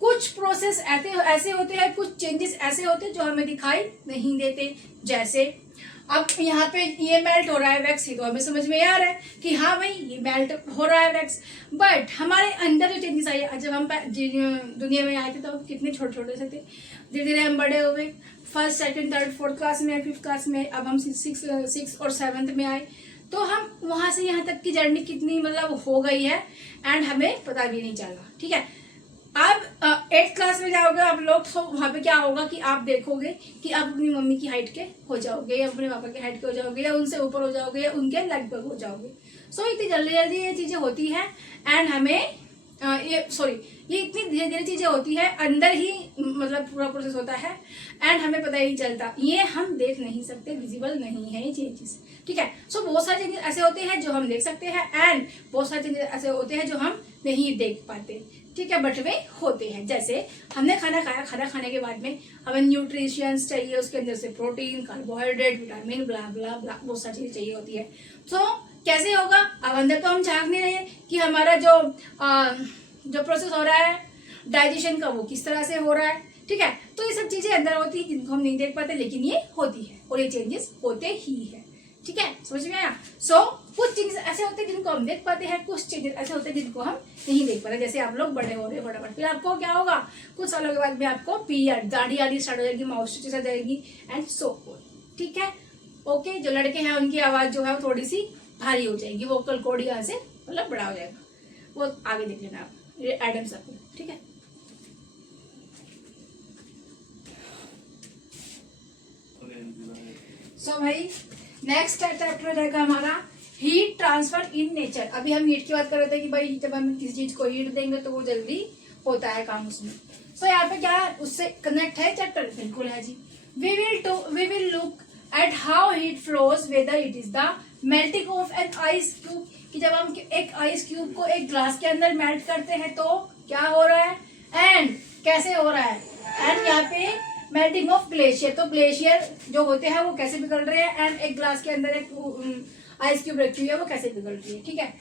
कुछ प्रोसेस ऐसे होते हैं, कुछ चेंजेस ऐसे होते हैं जो हमें दिखाई नहीं देते। जैसे अब यहाँ पे ये मेल्ट हो रहा है वैक्स, तो हमें समझ में आ रहा है कि हाँ भाई ये मेल्ट हो रहा है वैक्स, बट हमारे अंदर जो चेंजेस आई है, जब हम दुनिया में आए थे तो कितने छोटे छोटे से थे, धीरे धीरे हम बड़े हुए, first second third fourth class में, फिफ्थ क्लास में, अब हम सिक्स और सेवन्थ में आए, तो हम वहां से यहाँ तक की जर्नी कितनी मतलब हो गई है एंड हमें पता भी नहीं चला। ठीक है, अब 8th क्लास में जाओगे आप लोग तो वहां पे क्या होगा कि आप देखोगे कि आप अपनी मम्मी की हाइट के हो जाओगे या अपने पापा के हाइट के हो जाओगे या उनसे ऊपर हो जाओगे या उनके लगभग हो जाओगे। सो इतनी जल्दी जल्दी ये चीजें होती है एंड हमें ये इतनी धीरे धीरे चीजें होती है, अंदर ही मतलब पूरा प्रोसेस होता है एंड हमें पता ही नहीं चलता, ये हम देख नहीं सकते, विजिबल नहीं है ये चेंजेस। ठीक है, सो बहुत सारे चेंजेस ऐसे होते हैं जो हम देख सकते हैं एंड बहुत सारे चेंजेस ऐसे होते हैं जो हम नहीं देख पाते। ठीक है, बट वे होते हैं। जैसे हमने खाना खाया, खाना खाने के बाद में हमें न्यूट्रिशंस चाहिए, उसके अंदर से प्रोटीन, कार्बोहाइड्रेट, विटामिन, ब्ला ब्ला ब्ला, बहुत सारी चीजें चाहिए होती है। तो कैसे होगा, अब अंदर तो हम झांक नहीं रहे कि हमारा जो प्रोसेस हो रहा है डाइजेशन का वो किस तरह से हो रहा है। ठीक है, तो ये सब चीजें अंदर होती है जिनको हम नहीं देख पाते, लेकिन ये होती है और ये चेंजेस होते ही है। ठीक है, समझ में आया? सो कुछ चेंजेस ऐसे होते हैं जिनको हम देख पाते हैं, कुछ चेंजेस ऐसे होते हैं जिनको हम नहीं देख पाते। जैसे आप लोग बड़े हो रहे हो फटाफट, फिर आपको क्या होगा, कुछ सालों के बाद में आपको पीरियड, दाढ़ी आनी स्टार्ट हो जाएगी, माउथ स्टिचेस आ जाएगी एंड सो फॉर्थ। ठीक है, ओके। जो लड़के हैं उनकी आवाज जो है वो थोड़ी सी भारी हो जाएगी, वोकल कॉर्ड यहाँ से मतलब बड़ा हो जाएगा, वो आगे देख लेना आप, ये एडम्स एप्पल। ठीक है, सो भाई नेक्स्ट चैप्टर रहेगा हमारा हीट ट्रांसफर इन नेचर। अभी हम हीट की बात कर रहे थे कि भाई जब हम किसी चीज को हीट देंगे तो वो जल्दी होता है काम उसमें। सो यहाँ पे क्या है, उससे कनेक्ट है चैप्टर, बिल्कुल है जी। We will look at how heat flows whether it is the melting of an ice cube, कि जब हम एक आइस क्यूब को एक ग्लास के अंदर मेल्ट करते हैं तो क्या हो रहा है एंड कैसे हो रहा है, एंड यहाँ पे मेल्टिंग ऑफ ग्लेशियर, तो ग्लेशियर जो होते हैं वो कैसे पिघल रहे हैं एंड एक ग्लास के अंदर एक आइस क्यूब रखी हुई है वो कैसे पिघल रही है। ठीक है,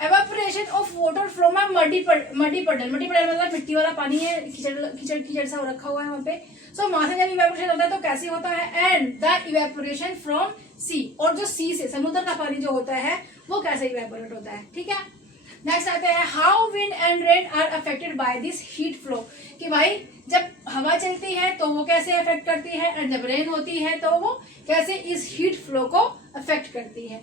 evaporation of water from a muddy पडल मतलब मिट्टी वाला पानी है, कीचड़ सा रखा हुआ है वहां पे। सो वहां से जब इवेपोरेशन होता है तो कैसे होता है, एंड द इवेपोरेशन फ्रॉम सी, और जो सी से समुद्र का पानी जो होता है वो कैसे इवेपोरेट होता है। ठीक है, नेक्स्ट आते हैं how wind and rain are affected by this heat flow, कि भाई जब हवा चलती है तो वो कैसे अफेक्ट करती है एंड जब रेन होती है तो वो कैसे इस हीट फ्लो को अफेक्ट करती है।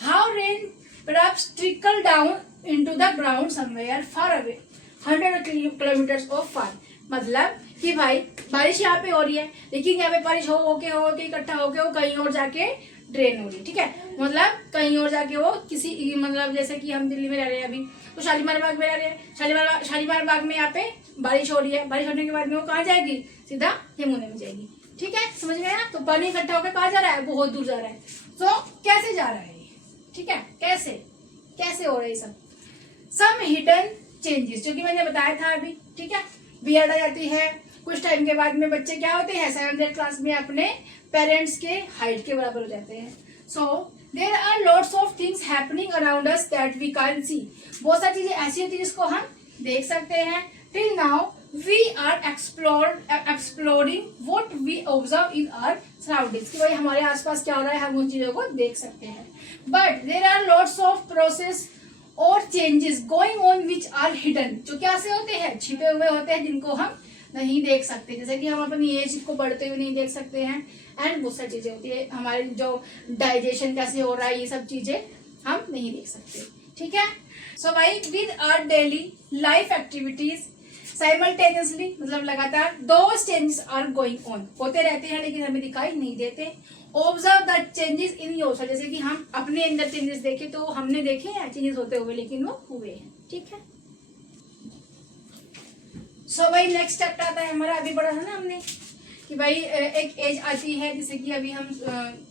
How rain perhaps trickle down into the ground somewhere far away 100 kilometers of far। मतलब कि भाई बारिश यहाँ पे हो रही है, लेकिन यहाँ पे बारिश हो के इकट्ठा होके वो कहीं और जाके ड्रेन हो रही है, ठीक है। मतलब कहीं और जाके वो किसी, मतलब जैसे कि हम दिल्ली में रह रहे हैं अभी, तो शालीमार बाग में रह रहे हैं, शालीमार बाग में यहाँ पे बारिश हो रही है, बारिश होने के बाद में वो कहाँ जाएगी, सीधा यमुना में जाएगी, ठीक है, समझ में आया। तो पानी इकट्ठा होकर कहाँ जा रहा है, बहुत दूर जा रहा है। तो कैसे जा रहा है, ठीक है, कैसे हो रहा है सब। सम हिडन चेंजेस, जो कि मैंने बताया था अभी, ठीक है। बियर्ड आ जाती है, कुछ टाइम के बाद में बच्चे क्या होते हैं, 7th क्लास में अपने पेरेंट्स के हाइट के बराबर हो जाते हैं। So there are lots of things happening around us that we can see. बहुत सारी चीजें ऐसी होती है जिसको हम देख सकते हैं। Till now we are exploring what we observe in our surroundings, कि भाई हमारे आसपास क्या हो रहा है, हम उन चीजों को देख सकते हैं। But there are lots of process और changes going on which are hidden, जो क्या से होते हैं, छिपे हुए होते हैं, जिनको हम नहीं देख सकते। जैसे कि हम अपनी एज को बढ़ते हुए नहीं देख सकते हैं, एंड बहुत सारी चीजें होती है, हमारे जो डाइजेशन कैसे हो रहा है, ये सब चीजें हम नहीं देख सकते, ठीक है। सो भाई with our daily life activities simultaneously, मतलब लगातार those changes are going on, होते रहते हैं लेकिन हमें दिखाई नहीं देते। Observe the changes in yourself, जैसे कि हम अपने अंदर चेंजेस देखे तो हमने देखे हैं चेंजेस होते हुए, लेकिन वो हुए हैं, ठीक है। सो भाई नेक्स्ट चैप्टर आता है हमारा, अभी पढ़ा था ना हमने कि भाई एक एज आती है, जैसे कि अभी हम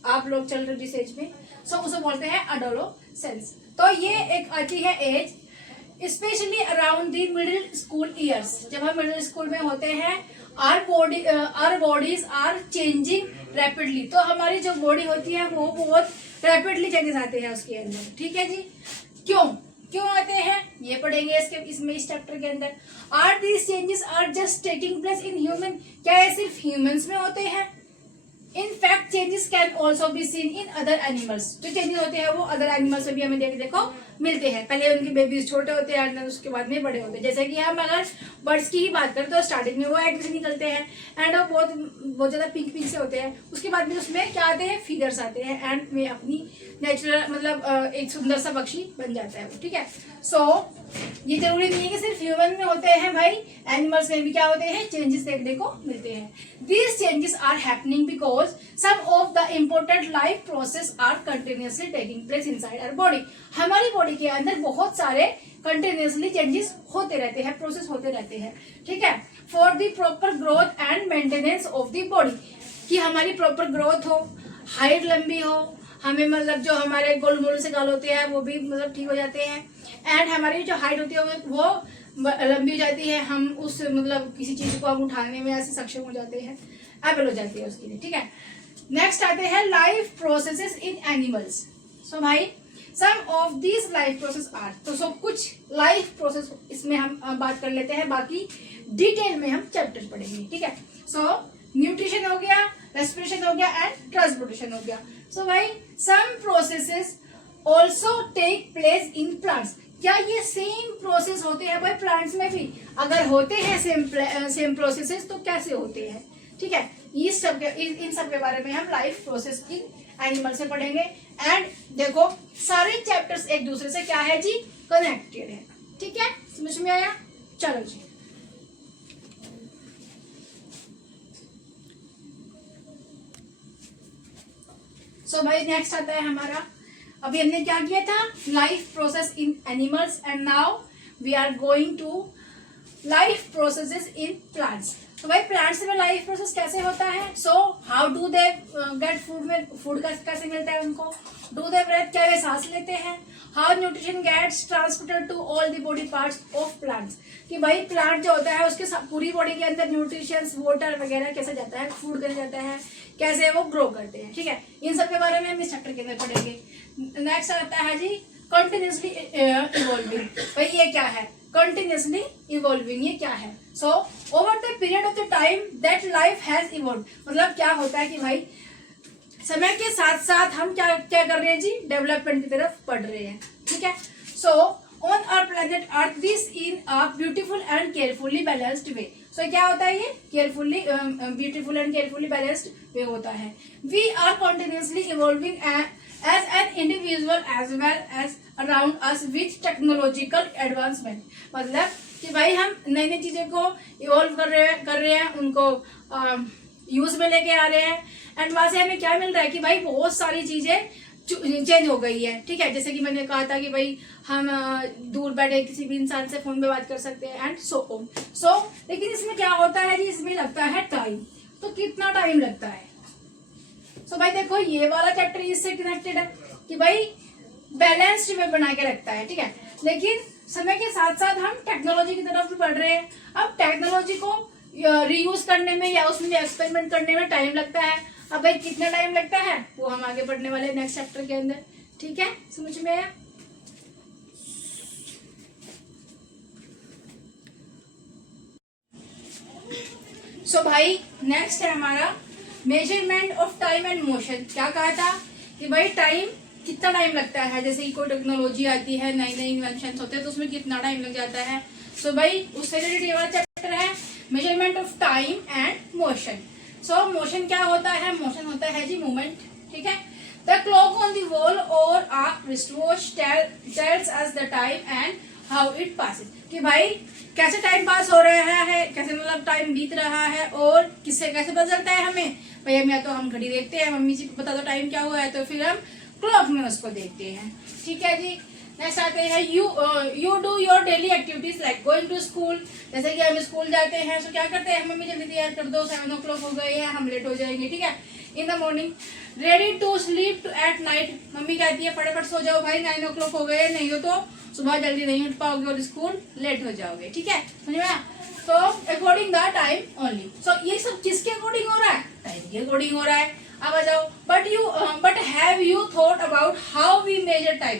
आप लोग चल रहे जिस एज में, सो उसे बोलते हैं एडोलेसेंस। तो ये एक आती है age especially around the middle school years, जब हम मिडिल स्कूल में होते हैं। Our bodies are changing rapidly, तो हमारी जो बॉडी होती है वो बहुत रैपिडली चेंजेस आते हैं उसके अंदर, ठीक है जी। क्यों आते हैं ये पढ़ेंगे इस चैप्टर के अंदर। Are these changes are just taking place in human, क्या ये सिर्फ ह्यूमंस में होते हैं। In fact changes can also be seen in other animals, जो चेंजेस होते हैं वो अदर एनिमल्स में भी हमें देखो मिलते हैं। पहले उनके बेबीज छोटे होते हैं, उसके बाद में बड़े होते हैं। जैसे कि हम अगर बर्ड्स की ही बात करें तो स्टार्टिंग में वो एग से निकलते हैं, एंड वो बहुत ज्यादा पिंक से होते हैं। उसके बाद में उसमें क्या आते हैं, फीदर्स आते हैं, एंड में अपनी नेचुरल मतलब एक सुंदर सा पक्षी बन जाता है वो, ठीक है। सो ये जरूरी नहीं है कि सिर्फ ह्यूमन में होते हैं भाई, एनिमल्स में भी क्या होते हैं, चेंजेस देखने को मिलते हैं। These changes are happening because some of the important life process are continuously taking place inside our body. हमारी बॉडी के अंदर बहुत सारे कंटिन्यूअसली चेंजेस होते रहते हैं, प्रोसेस होते रहते हैं, ठीक है। For the proper growth and maintenance of the body, कि हमारी प्रॉपर ग्रोथ हो, हाइट लंबी हो, हमें मतलब जो हमारे गोल से गाल होते हैं वो भी मतलब ठीक हो जाते हैं, एंड हमारी जो हाइट होती है वो लंबी हो जाती है, हम उस मतलब किसी चीज को हम उठाने में ऐसे सक्षम हो जाते हैं, एबल हो जाती है उसके लिए, ठीक है। नेक्स्ट आते हैं life processes in animals. So भाई some of this life process are, तो सब कुछ लाइफ प्रोसेस इसमें हम बात कर लेते हैं, बाकी डिटेल में हम चैप्टर पढ़ेंगे, ठीक है। सो न्यूट्रिशन हो गया, रेस्पिरेशन हो गया, एंड ट्रांसपोर्टेशन हो गया। सो भाई some processes also take place in plants, क्या ये सेम प्रोसेस होते हैं भाई प्लांट्स में भी? अगर होते हैं सेम प्रोसेसेस तो कैसे होते हैं, ठीक है। इन सब के बारे में हम लाइफ प्रोसेस इन एनिमल से पढ़ेंगे। एंड देखो सारे चैप्टर्स एक दूसरे से क्या है जी, कनेक्टेड है, ठीक है, समझ में आया। चलो जी सो भाई नेक्स्ट आता है हमारा, अभी हमने क्या किया था, life process in animals, and now we are going to life processes in plants. तो भाई प्लांट्स में लाइफ प्रोसेस कैसे होता है, so how do they get food, में फूड कैसे मिलता है उनको, डू दे ब्रेथ, क्या वे सांस लेते हैं, how nutrition gets transported to all the body parts of plants, कि भाई प्लांट जो होता है उसके पूरी बॉडी के अंदर न्यूट्रिशन वाटर वगैरह कैसे जाता है, फूड कैसे जाता है, कैसे वो ग्रो करते हैं, ठीक है। इन सब के बारे में हम इस चैप्टर के अंदर पढ़ेंगे। नेक्स्ट आता है जी कंटिन्यूसली इवॉल्विंग, भाई ये क्या है, कंटिन्यूसली इवॉल्विंग, ये क्या है। So over the period of the time that life has evolve, मतलब क्या होता है कि भाई समय के साथ साथ हम क्या क्या कर रहे हैं जी, डेवलपमेंट की तरफ बढ़ रहे हैं, ठीक है। So on our planet earth this in a beautiful and carefully balanced way, सो क्या होता है ये, carefully beautiful and carefully balanced way होता है। We are continuously evolving as an individual as well as around us with technological advancement। मतलब कि भाई हम नई नई चीजें को इवॉल्व कर रहे हैं उनको यूज में लेके आ रहे हैं, एंड वहां से हमें क्या मिल रहा है कि भाई बहुत सारी चीजें चेंज हो गई है। ठीक है, जैसे कि मैंने कहा था कि भाई हम दूर बैठे किसी भी इंसान से फोन पे बात कर सकते हैं एंड सो ऑन। सो लेकिन इसमें क्या होता है जी, इसमें लगता है टाइम। तो कितना टाइम लगता है? सो भाई देखो, ये वाला चैप्टर इससे कनेक्टेड है कि भाई बैलेंस्ड वे बना के रखता है। ठीक है, लेकिन समय के साथ साथ हम टेक्नोलॉजी की तरफ भी बढ़ रहे हैं। अब टेक्नोलॉजी को रीयूज करने में या उसमें एक्सपेरिमेंट करने में टाइम लगता है। अब भाई कितना टाइम लगता है वो हम आगे बढ़ने वाले नेक्स्ट चैप्टर के अंदर। ठीक है, समझ में आया? सो भाई नेक्स्ट है हमारा measurement of time and motion. क्या कहा था कि भाई टाइम, कितना टाइम लगता है, जैसे कि कोई टेक्नोलॉजी आती है, नई नई इन्वेंशन होते हैं तो उसमें कितना टाइम लग जाता है। सो भाई उससे रिलेटेड ये वाला चैप्टर है measurement of time and motion. So motion क्या होता है? मोशन होता है जी मूवमेंट। ठीक है, the clock on the wall और a wristwatch tells us the time and how it passes. कि भाई कैसे टाइम पास हो रहा है, कैसे मतलब टाइम बीत रहा है और किससे कैसे पता चलता है हमें? भाई हम या तो हम घड़ी देखते हैं, मम्मी जी को बता दो टाइम क्या हुआ है, तो फिर हम क्लॉक में उसको देखते हैं। ठीक है जी, नेक्स्ट आते हैं you do your daily activities like going to school. जैसे कि हम स्कूल जाते हैं तो क्या करते हैं, मम्मी जल्दी तैयार कर दो, 7 o'clock हो गए हैं, हम लेट हो जाएंगे। ठीक है, in the morning ready to sleep at night. Mummy कहती है फटाफट सो जाओ भाई, 9 o'clock हो गए, नहीं हो तो सुबह जल्दी नहीं उठ पाओगे और स्कूल लेट हो जाओगे। ठीक है, समझ में आया? तो अकॉर्डिंग द टाइम ओनली। सो ये सब किसके अकॉर्डिंग हो रहा है? टाइम के अकॉर्डिंग हो रहा है। अब आ जाओ, but have you thought about how we measure time.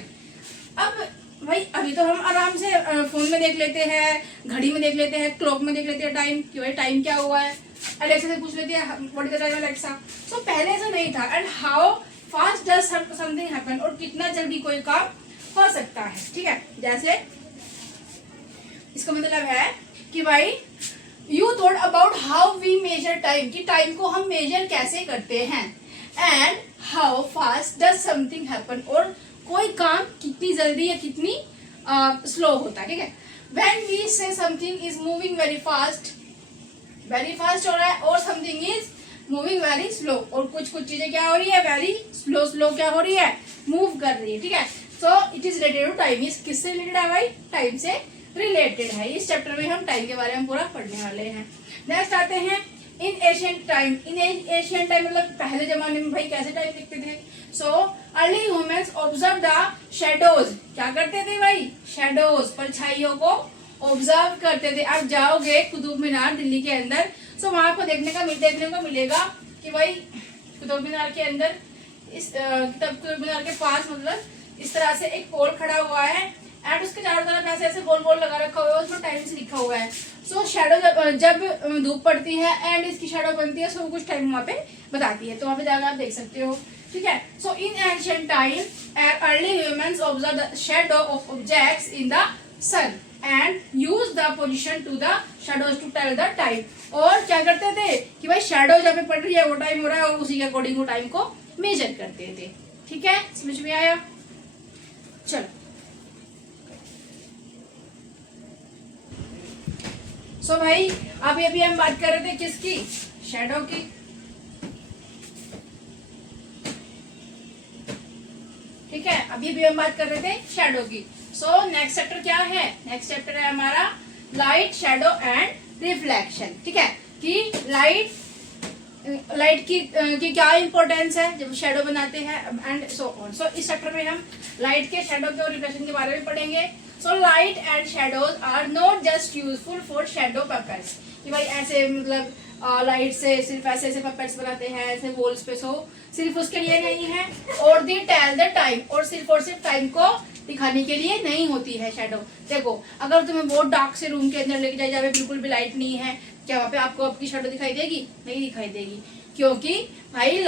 अब भाई अभी तो हम आराम से फोन में देख लेते हैं, घड़ी में देख लेते हैं, क्लॉक में देख लेते हैं टाइम कि भाई टाइम क्या हुआ है, अलेक्सा से पूछ लेते हैं what is the time Alexa. So पहले ऐसा नहीं था। And how fast does something happen, और कितना जल्दी कोई काम हो सकता है। ठीक है, जैसे इसका मतलब है कि भाई you thought about how we measure time, कि टाइम को हम मेजर कैसे करते हैं, and how fast does something happen, और कोई काम कितनी जल्दी या कितनी स्लो होता है। ठीक है, when we say something is moving very fast हो रहा है, और something is moving very slow, और कुछ चीजें क्या हो रही है, वेरी स्लो क्या हो रही है, मूव कर रही है। ठीक है, so it is related to time. इस किससे रिलेटेड है भाई? टाइम से रिलेटेड है। इस चैप्टर में हम टाइम के बारे में पूरा पढ़ने वाले हैं। नेक्स्ट आते हैं in ancient time. In ancient time मतलब पहले जमाने में भाई कैसे टाइम लिखते थे? So early humans observe the shadows. क्या करते थे भाई? शैडोज, परछाइयों को ऑब्जर्व करते थे। आप जाओगे कुतुब मीनार दिल्ली के अंदर, सो वहां आपको देखने को मिलेगा कि भाई कुतुब मीनार के अंदर कुतुब मीनार के पास मतलब इस तरह से एक पोल खड़ा हुआ है, एंड उसके चारों तरफ ऐसे ऐसे गोल गोल लगा रखा हुआ है, उसमें टाइम से लिखा हुआ है। सो शैडो जब धूप पड़ती है एंड इसकी शैडो बनती है, सो कुछ टाइम वहाँ पे बताती है, तो वहाँ पे जाकर आप देख सकते हो। ठीक है, so in ancient time early humans observe the shadow of objects in the sun and use the position to the shadows to tell the time. और क्या करते थे कि भाई शैडो जहाँ पे पड़ रही है वो टाइम हो रहा है, और उसी के अकॉर्डिंग वो टाइम को मेजर करते थे। ठीक है, समझ में आया? चलो, सो भाई अभी हम बात कर रहे थे किसकी? शैडो की। ठीक है, अभी हम बात कर रहे थे शैडो की। सो नेक्स्ट चैप्टर क्या है? नेक्स्ट चैप्टर है हमारा लाइट, शैडो एंड रिफ्लेक्शन। ठीक है, कि लाइट की क्या इंपॉर्टेंस है जब शैडो बनाते हैं, एंड सो ऑन। सो इस चैप्टर में हम लाइट के, शैडो के और रिफ्लेक्शन के बारे में पढ़ेंगे। So light and shadows are not just useful for shadow puppets. कि भाई ऐसे मतलब लाइट से सिर्फ ऐसे ऐसे पपेट्स बनाते हैं ऐसे वॉल्स पे, सो सिर्फ उसके लिए नहीं है, और दी टेल द टाइम, और सिर्फ टाइम को दिखाने के लिए नहीं होती है शैडो। देखो, अगर तुम्हें बहुत डार्क से रूम के अंदर लेके जाए, जहाँ पे बिल्कुल भी लाइट नहीं है, क्या वहाँ पे आपको आपकी शैडो दिखाई देगी? नहीं दिखाई देगी, क्योंकि भाई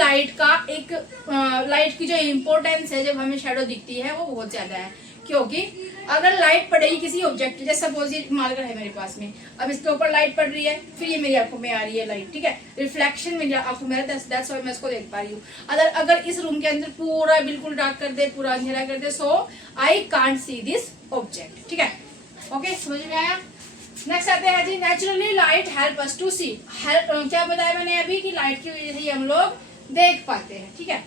लाइट की जो इम्पोर्टेंस है जब हमें शैडो दिखती है वो बहुत ज्यादा है। क्योंकि अगर लाइट पड़ेगी किसी ऑब्जेक्ट, जैसे सपोज ये मार्कर है मेरे पास में, अब इसके ऊपर लाइट पड़ रही है, फिर ये मेरी आंखों में आ रही है लाइट, ठीक है, रिफ्लेक्शन मेरी आंखों में, दैट्स व्हाई मैं इसको देख पा रही हूँ। अगर इस रूम के अंदर पूरा बिल्कुल डार्क कर दे, पूरा अंधेरा कर दे, so I can't see this object, ठीक है। ओके, समझ में आया। नेक्स्ट आते हैं जी, naturally light help us to see. क्या बताया मैंने अभी कि लाइट की वजह से ही हम लोग देख पाते हैं, ठीक है।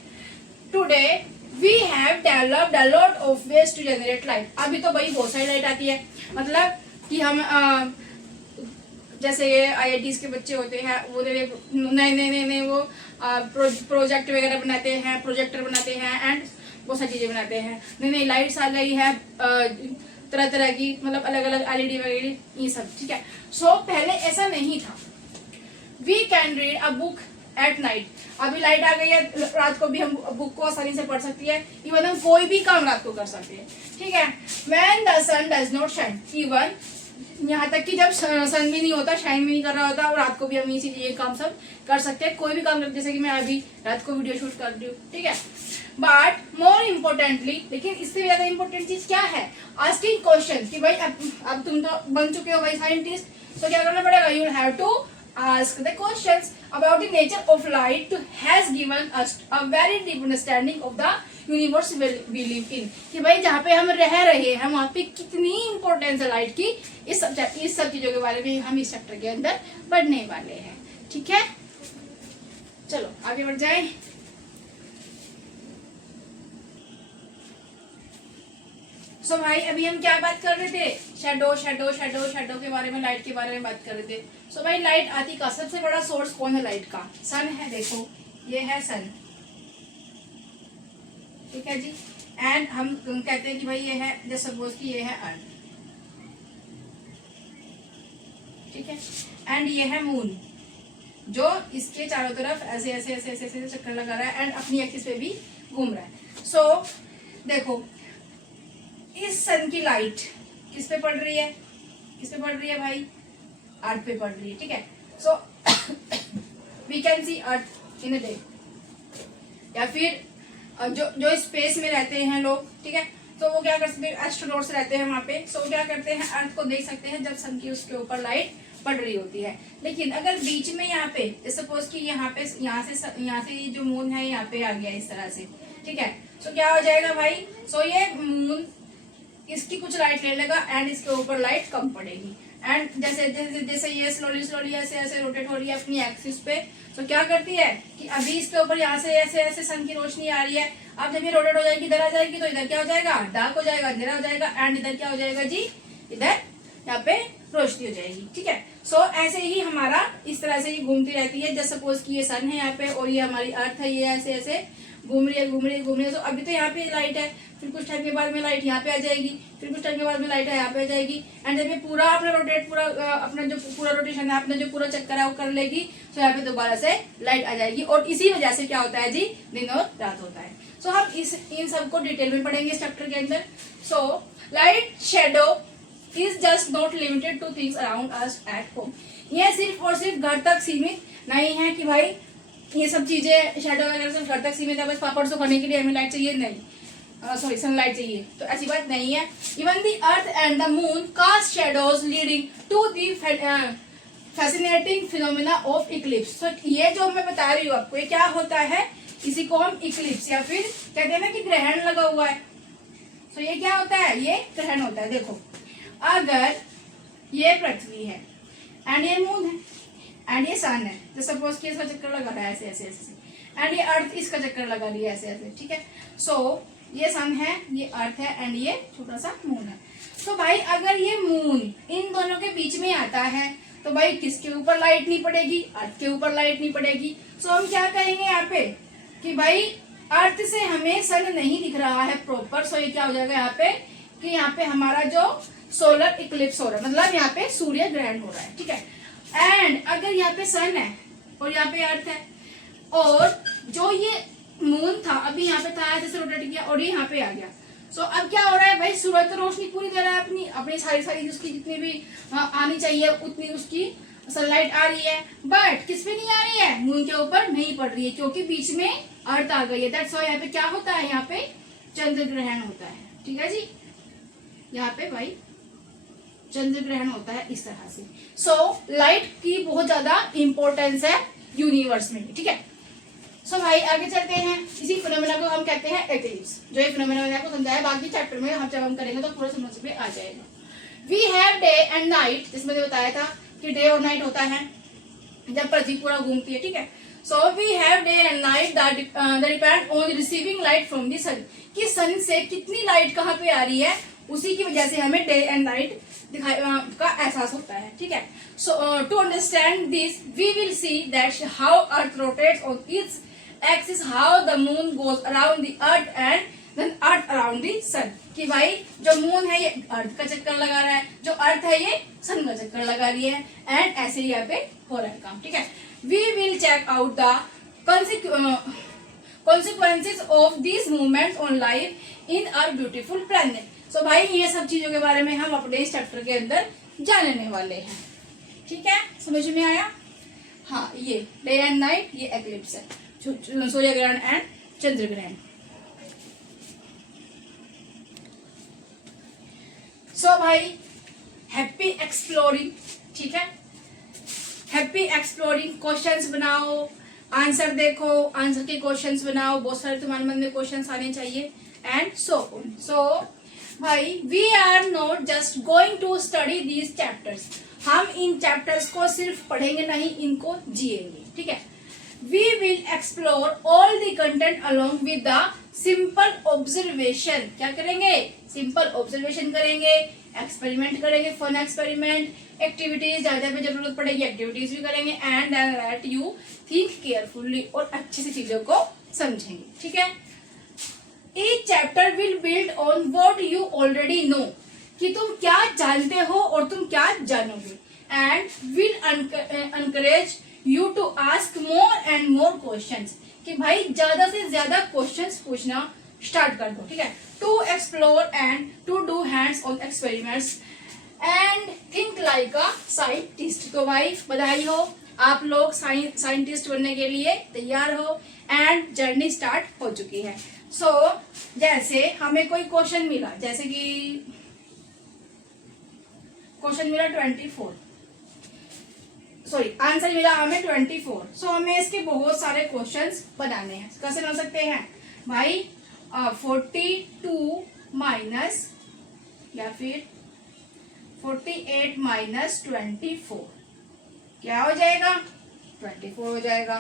Today we have developed a lot of ways to generate light. अभी तो भाई बहुत सारी लाइट आती है, मतलब कि हम जैसे IITs के बच्चे होते हैं वो नए नए वो प्रोजेक्ट वगैरह बनाते हैं, प्रोजेक्टर बनाते हैं एंड बहुत सारी चीजें बनाते हैं। नई नई लाइट्स आ गई है तरह तरह की, मतलब अलग अलग LED वगैरह ये सब, ठीक है। सो पहले ऐसा नहीं था। We can read a book at night. अभी लाइट आ गई है, रात को भी हम बुक को आसानी से पढ़ सकती है, इवन हम कोई भी काम रात को कर सकते हैं, ठीक है। When the sun does not shine, even यहाँ तक कि जब सन भी नहीं होता, शाइन भी नहीं कर रहा होता, और रात को भी हम ये काम सब कर सकते हैं, कोई भी काम कर, जैसे कि मैं अभी रात को वीडियो शूट कर रही हूँ, ठीक है। बट मोर इम्पोर्टेंटली, लेकिन इससे ज्यादा इम्पोर्टेंट चीज क्या है, आस्किंग क्वेश्चन, कि भाई अब तुम तो बन चुके हो भाई साइंटिस्ट, तो क्या करना पड़ेगा, you will have to ask the questions about the nature of light has given us a very deep understanding of the universe we live in। कि भाई जहाँ पे हम रह रहे हैं वहाँ पे कितनी इंपॉर्टेंस है लाइट की, इस सब चीजों के बारे में हम इस चैप्टर के अंदर पढ़ने वाले हैं, ठीक है। चलो आगे बढ़ जाए। सो भाई अभी हम क्या बात कर रहे थे, शैडो शैडो शैडो शैडो के बारे में, लाइट के बारे में बात कर रहे थे। सो भाई लाइट आती का सबसे बड़ा सोर्स कौन है लाइट का, सन है। देखो ये है सन, ठीक है जी। एंड हम कहते हैं कि भाई ये है, जैसे सपोज कि ये है अर्थ, ठीक है। एंड ये है मून, जो इसके चारों तरफ ऐसे ऐसे ऐसे ऐसे ऐसे चक्कर लगा रहा है एंड अपनी एक्सिस पे भी घूम रहा है। सो देखो इस सन की लाइट किस पे पड़ रही है, किस पे पड़ रही है भाई, अर्थ पे पड़ रही है, ठीक है। So we can see earth in a day, या फिर जो स्पेस में रहते हैं लोग, ठीक है, तो वो क्या कर सकते हैं, एस्ट्रोनॉट्स रहते हैं वहां पे। सो क्या करते हैं, अर्थ को देख सकते हैं जब सन की उसके ऊपर लाइट पड़ रही होती है। लेकिन अगर बीच में यहाँ पे सपोज कि यहाँ से ये जो मून है यहाँ पे आ गया इस तरह से, ठीक है। सो क्या हो जाएगा भाई, सो ये मून इसकी कुछ लाइट ले लेगा एंड इसके ऊपर लाइट कम पड़ेगी। एंड जैसे जैसे जैसे ये स्लोली ऐसे ऐसे रोटेट हो रही है अपनी एक्सिस पे, तो क्या करती है कि अभी इसके ऊपर यहाँ से ऐसे ऐसे सन की रोशनी आ रही है। अब जब ये रोटेट हो जाएगी, इधर आ जाएगी, तो इधर क्या हो जाएगा, डार्क हो जाएगा, अंधेरा हो जाएगा, एंड इधर क्या हो जाएगा जी, इधर यहाँ पे रोशनी हो जाएगी, ठीक है। सो ऐसे ही हमारा इस तरह से ये घूमती रहती है। जैसे सपोज कि ये सन है यहाँ पे और ये हमारी अर्थ है, ये ऐसे ऐसे घूम रही है घूम रही है घूम रही है। तो अभी तो यहाँ पे लाइट है, फिर कुछ टाइम के बाद में लाइट यहाँ पे आ जाएगी, फिर कुछ टाइम के बाद में लाइट यहाँ पे आ जाएगी, एंड जब ये पूरा अपना रोटेट, पूरा अपना जो पूरा रोटेशन है, अपना जो पूरा चक्कर है वो कर लेगी, तो यहाँ पे दोबारा से लाइट आ जाएगी। और इसी वजह से क्या होता है जी, दिन और रात होता है। सो हम इन सबको डिटेल में पढ़ेंगे इस चैप्टर के अंदर। So light shadow is just not limited two things around us at home. यह सिर्फ और सिर्फ घर तक सीमित नहीं है कि भाई ये सब चीजें शेडो वगैरह सिर्फ घर तक सीमित है, बस पापड़ से खाने के लिए हमें लाइट चाहिए, नहीं, सॉरी सनलाइट चाहिए, तो ऐसी बात नहीं है। Even the earth and the moon cast shadows leading to the fascinating phenomena of eclipse. तो ये जो मैं बता रही हूँ आपको, ये क्या होता है, इसी को हम इक्लिप्स या फिर कहते हैं ना कि ग्रहण लगा हुआ है। तो ये क्या होता है, ये ग्रहण होता है। देखो अगर ये पृथ्वी है एंड ये मून है एंड ये सन है, तो सपोज कि इसका चक्कर लगा रहा है ऐसे ऐसे ऐसे, एंड ये अर्थ इसका चक्कर लगा रही है ऐसे ऐसे, ठीक है। सो ये सन है, ये अर्थ है एंड ये छोटा सा मून है। तो भाई अगर ये मून इन दोनों के बीच में आता है, तो भाई किसके ऊपर लाइट नहीं पड़ेगी, अर्थ के ऊपर लाइट नहीं पड़ेगी। सो हम क्या कहेंगे यहाँ पे कि भाई अर्थ से हमें सन नहीं दिख रहा है प्रॉपर। सो ये क्या हो जाएगा यहाँ पे कि यहाँ पे हमारा जो सोलर इक्लिप्स हो रहा है, मतलब यहाँ पे सूर्य ग्रहण हो रहा है, ठीक है। एंड अगर यहाँ पे सन है और यहाँ पे अर्थ है, और जो ये मून था अभी यहाँ पे था, जैसे रोटेट किया और ये यहाँ पे आ गया। सो अब क्या हो रहा है भाई, सूरज तो रोशनी पूरी दे रहा है, अपनी सारी उसकी जितनी भी आनी चाहिए उतनी उसकी सनलाइट आ रही है, बट किस पे नहीं आ रही है, मून के ऊपर नहीं पड़ रही है, क्योंकि बीच में अर्थ आ गई है। दैट्स व्हाई यहाँ पे क्या होता है, यहाँ पे चंद्र ग्रहण होता है, ठीक है जी। यहाँ पे भाई चंद्र ग्रहण होता है इस तरह से। सो लाइट की बहुत ज्यादा इंपॉर्टेंस है यूनिवर्स में, ठीक है। सो भाई आगे चलते हैं। इसी फिनोमेना को हम कहते हैं एक्लिप्स। जो ये फिनोमेना मैंने आपको समझाया, बाकी चैप्टर में हम जब हम करेंगे तो पूरा समझ में आ जाएगा। We have day and night, जिसमें मैंने बताया था कि डे और नाइट होता है जब पृथ्वी पूरा घूमती है, ठीक है। So we have day and night that depend on receiving light from the sun, कि सन से कितनी लाइट कहाँ पे आ रही है, उसी की वजह से हमें डे एंड नाइट का एहसास होता है, ठीक है। So to understand this we will see that how earth rotates on its axis, how the moon goes around the earth and then earth around the sun, कि भाई जो मून है ये अर्थ का चक्कर लगा रहा है, जो अर्थ है ये सन का चक्कर लगा रही है, एंड ऐसे ही यहाँ पे हो रहा है काम, ठीक है। We will check out the consequences of these movements on life in our beautiful planet। सो भाई ये सब चीजों के बारे में हम अपने इस चैप्टर के अंदर जानने वाले हैं, ठीक है। समझ में आया? हाँ, ये डे एंड नाइट, ये एक्लिप्स है, सूर्य ग्रहण एंड चंद्र ग्रहण। सो भाई हैप्पी एक्सप्लोरिंग, ठीक है। हैप्पी एक्सप्लोरिंग, क्वेश्चंस बनाओ, आंसर देखो, आंसर के क्वेश्चंस बनाओ, बहुत सारे तुम्हारे मन में क्वेश्चंस आने चाहिए, एंड सो भाई we are not just going to study these chapters, हम इन चैप्टर्स को सिर्फ पढ़ेंगे नहीं, इनको जिएंगे, ठीक है। We will explore all the content along with the simple observation, क्या करेंगे? सिंपल ऑब्जर्वेशन करेंगे, एक्सपेरिमेंट करेंगे, फन एक्सपेरिमेंट, एक्टिविटीज जहाँ जहाँ पे जरूरत पड़ेगी एक्टिविटीज भी करेंगे, and that you think carefully, और अच्छे से चीजों को समझेंगे, ठीक है। Each chapter will build on what you already know, कि तुम क्या जानते हो और तुम क्या जानोगे, and will encourage you to ask more and more questions, कि भाई ज्यादा से ज्यादा क्वेश्चंस पूछना स्टार्ट कर दो, ठीक है। To explore and to do hands-on experiments and think like a scientist। तो भाई बधाई हो, आप लोग साइंटिस्ट बनने के लिए तैयार हो, एंड जर्नी स्टार्ट हो चुकी है। सो जैसे हमें कोई क्वेश्चन मिला, जैसे कि क्वेश्चन मिला 24, सॉरी आंसर मिला हमें 24। सो हमें इसके बहुत सारे क्वेश्चंस बनाने हैं। कैसे बना सकते हैं भाई? 42 माइनस या फिर 48 माइनस 24 क्या हो जाएगा? 24 हो जाएगा।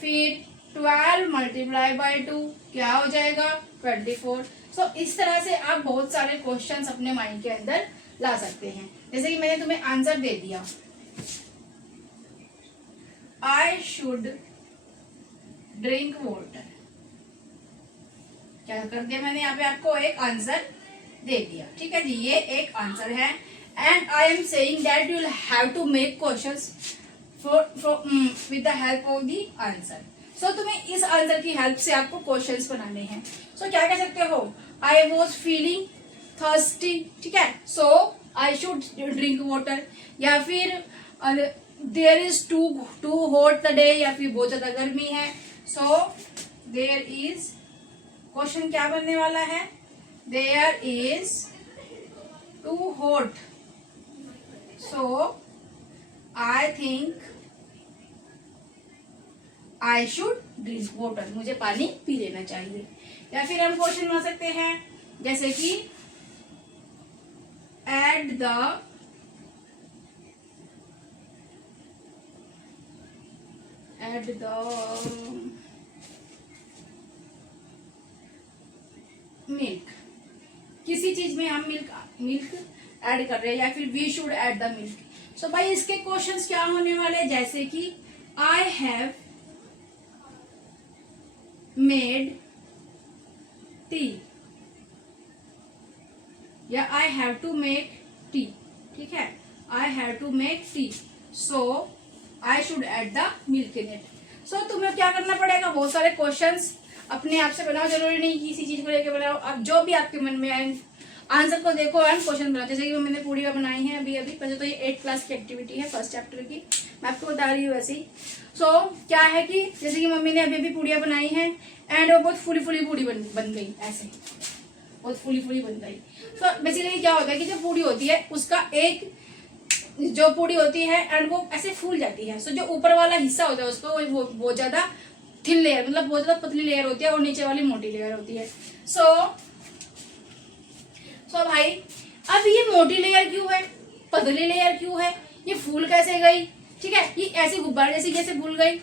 फिर 12 मल्टीप्लाई बाय 2 क्या हो जाएगा? 24। सो इस तरह से आप बहुत सारे क्वेश्चंस अपने माइंड के अंदर ला सकते हैं। जैसे कि मैंने तुम्हें आंसर दे दिया, आई शुड ड्रिंक वाटर, क्या कर दिया मैंने? यहाँ पे आपको एक आंसर दे दिया, ठीक है जी, ये एक आंसर है। And I am saying that you will have to make questions with the help of the answer. सो तुम्हें इस आंसर की हेल्प से आपको क्वेश्चंस बनाने हैं। सो क्या कह सकते हो? आई वॉज फीलिंग थर्स्टी, ठीक है, so I should drink water, या फिर there is too hot the day, या फिर बहुत ज्यादा गर्मी है, सो देयर इज, क्वेश्चन क्या बनने वाला है? There is too hot, so I think I should drink water, मुझे पानी पी लेना चाहिए। या फिर हम क्वेश्चन बना सकते हैं जैसे कि एड द मिल्क, किसी चीज में हम मिल्क ऐड कर रहे हैं, या फिर we should add the milk. सो भाई इसके क्वेश्चंस क्या होने वाले? जैसे कि आई हैव मेड टी, या I have to make tea, ठीक है, I have to make tea, so I should add the milk in it. सो तुम्हें क्या करना पड़ेगा? बहुत सारे क्वेश्चंस अपने आप से बनाओ, जरूरी नहीं किसी चीज को लेकर बनाओ, अब जो भी आपके मन में आए आंसर को देखो एंड क्वेश्चन बनाओ। जैसे कि मैंने पूड़ियाँ बनाई हैं अभी वैसे तो ये 8th क्लास की एक्टिविटी है, फर्स्ट चैप्टर की, मैं आपको बता रही हूँ वैसे ही। सो क्या है कि जैसे कि मम्मी ने अभी पूड़ियाँ बनाई हैं, एंड वो बहुत फुली पूड़ी बन गई ऐसे, बहुत फूली फूली बन गई। तो बेसिकली क्या होता है कि जो पूड़ी होती है उसका एक जो पूड़ी होती है एंड वो ऐसे फूल जाती है। सो जो ऊपर वाला हिस्सा होता है उसको वो बहुत ज्यादा थिन लेयर, मतलब बहुत ज्यादा पतली लेयर होती है और नीचे वाली मोटी लेयर होती है। सो भाई अब ये मोटी लेयर क्यों है, पतली लेयर क्यों है, ये फूल कैसे गई, ठीक है, ये ऐसे गुब्बारे जैसे कैसे फूल गई।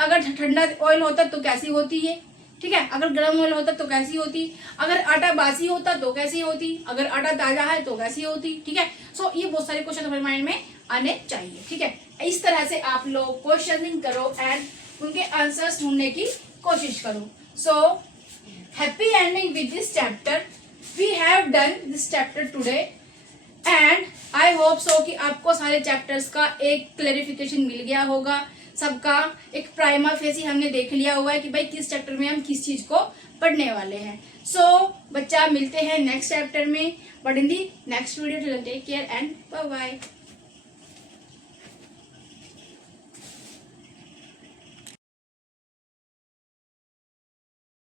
अगर ठंडा ऑयल होता तो कैसी होती है, ठीक है, अगर गर्म ऑयल होता तो कैसी होती, अगर आटा बासी होता तो कैसी होती, अगर आटा ताजा है तो कैसी होती, ठीक है। सो ये बहुत सारे क्वेश्चन हमारे माइंड में आने चाहिए, ठीक है। इस तरह से आप लोग क्वेश्चनिंग करो एंड उनके आंसर्स ढूंढने की कोशिश करो। So happy ending with this chapter, we have done this chapter today and I hope so कि आपको सारे चैप्टर्स का एक क्लैरिफिकेशन मिल गया होगा, सबका एक प्राइमा फेसी हमने देख लिया हुआ है कि भाई किस चैप्टर में हम किस चीज को पढ़ने वाले हैं। सो बच्चा मिलते हैं नेक्स्ट चैप्टर में, but in the next video, take care and bye bye.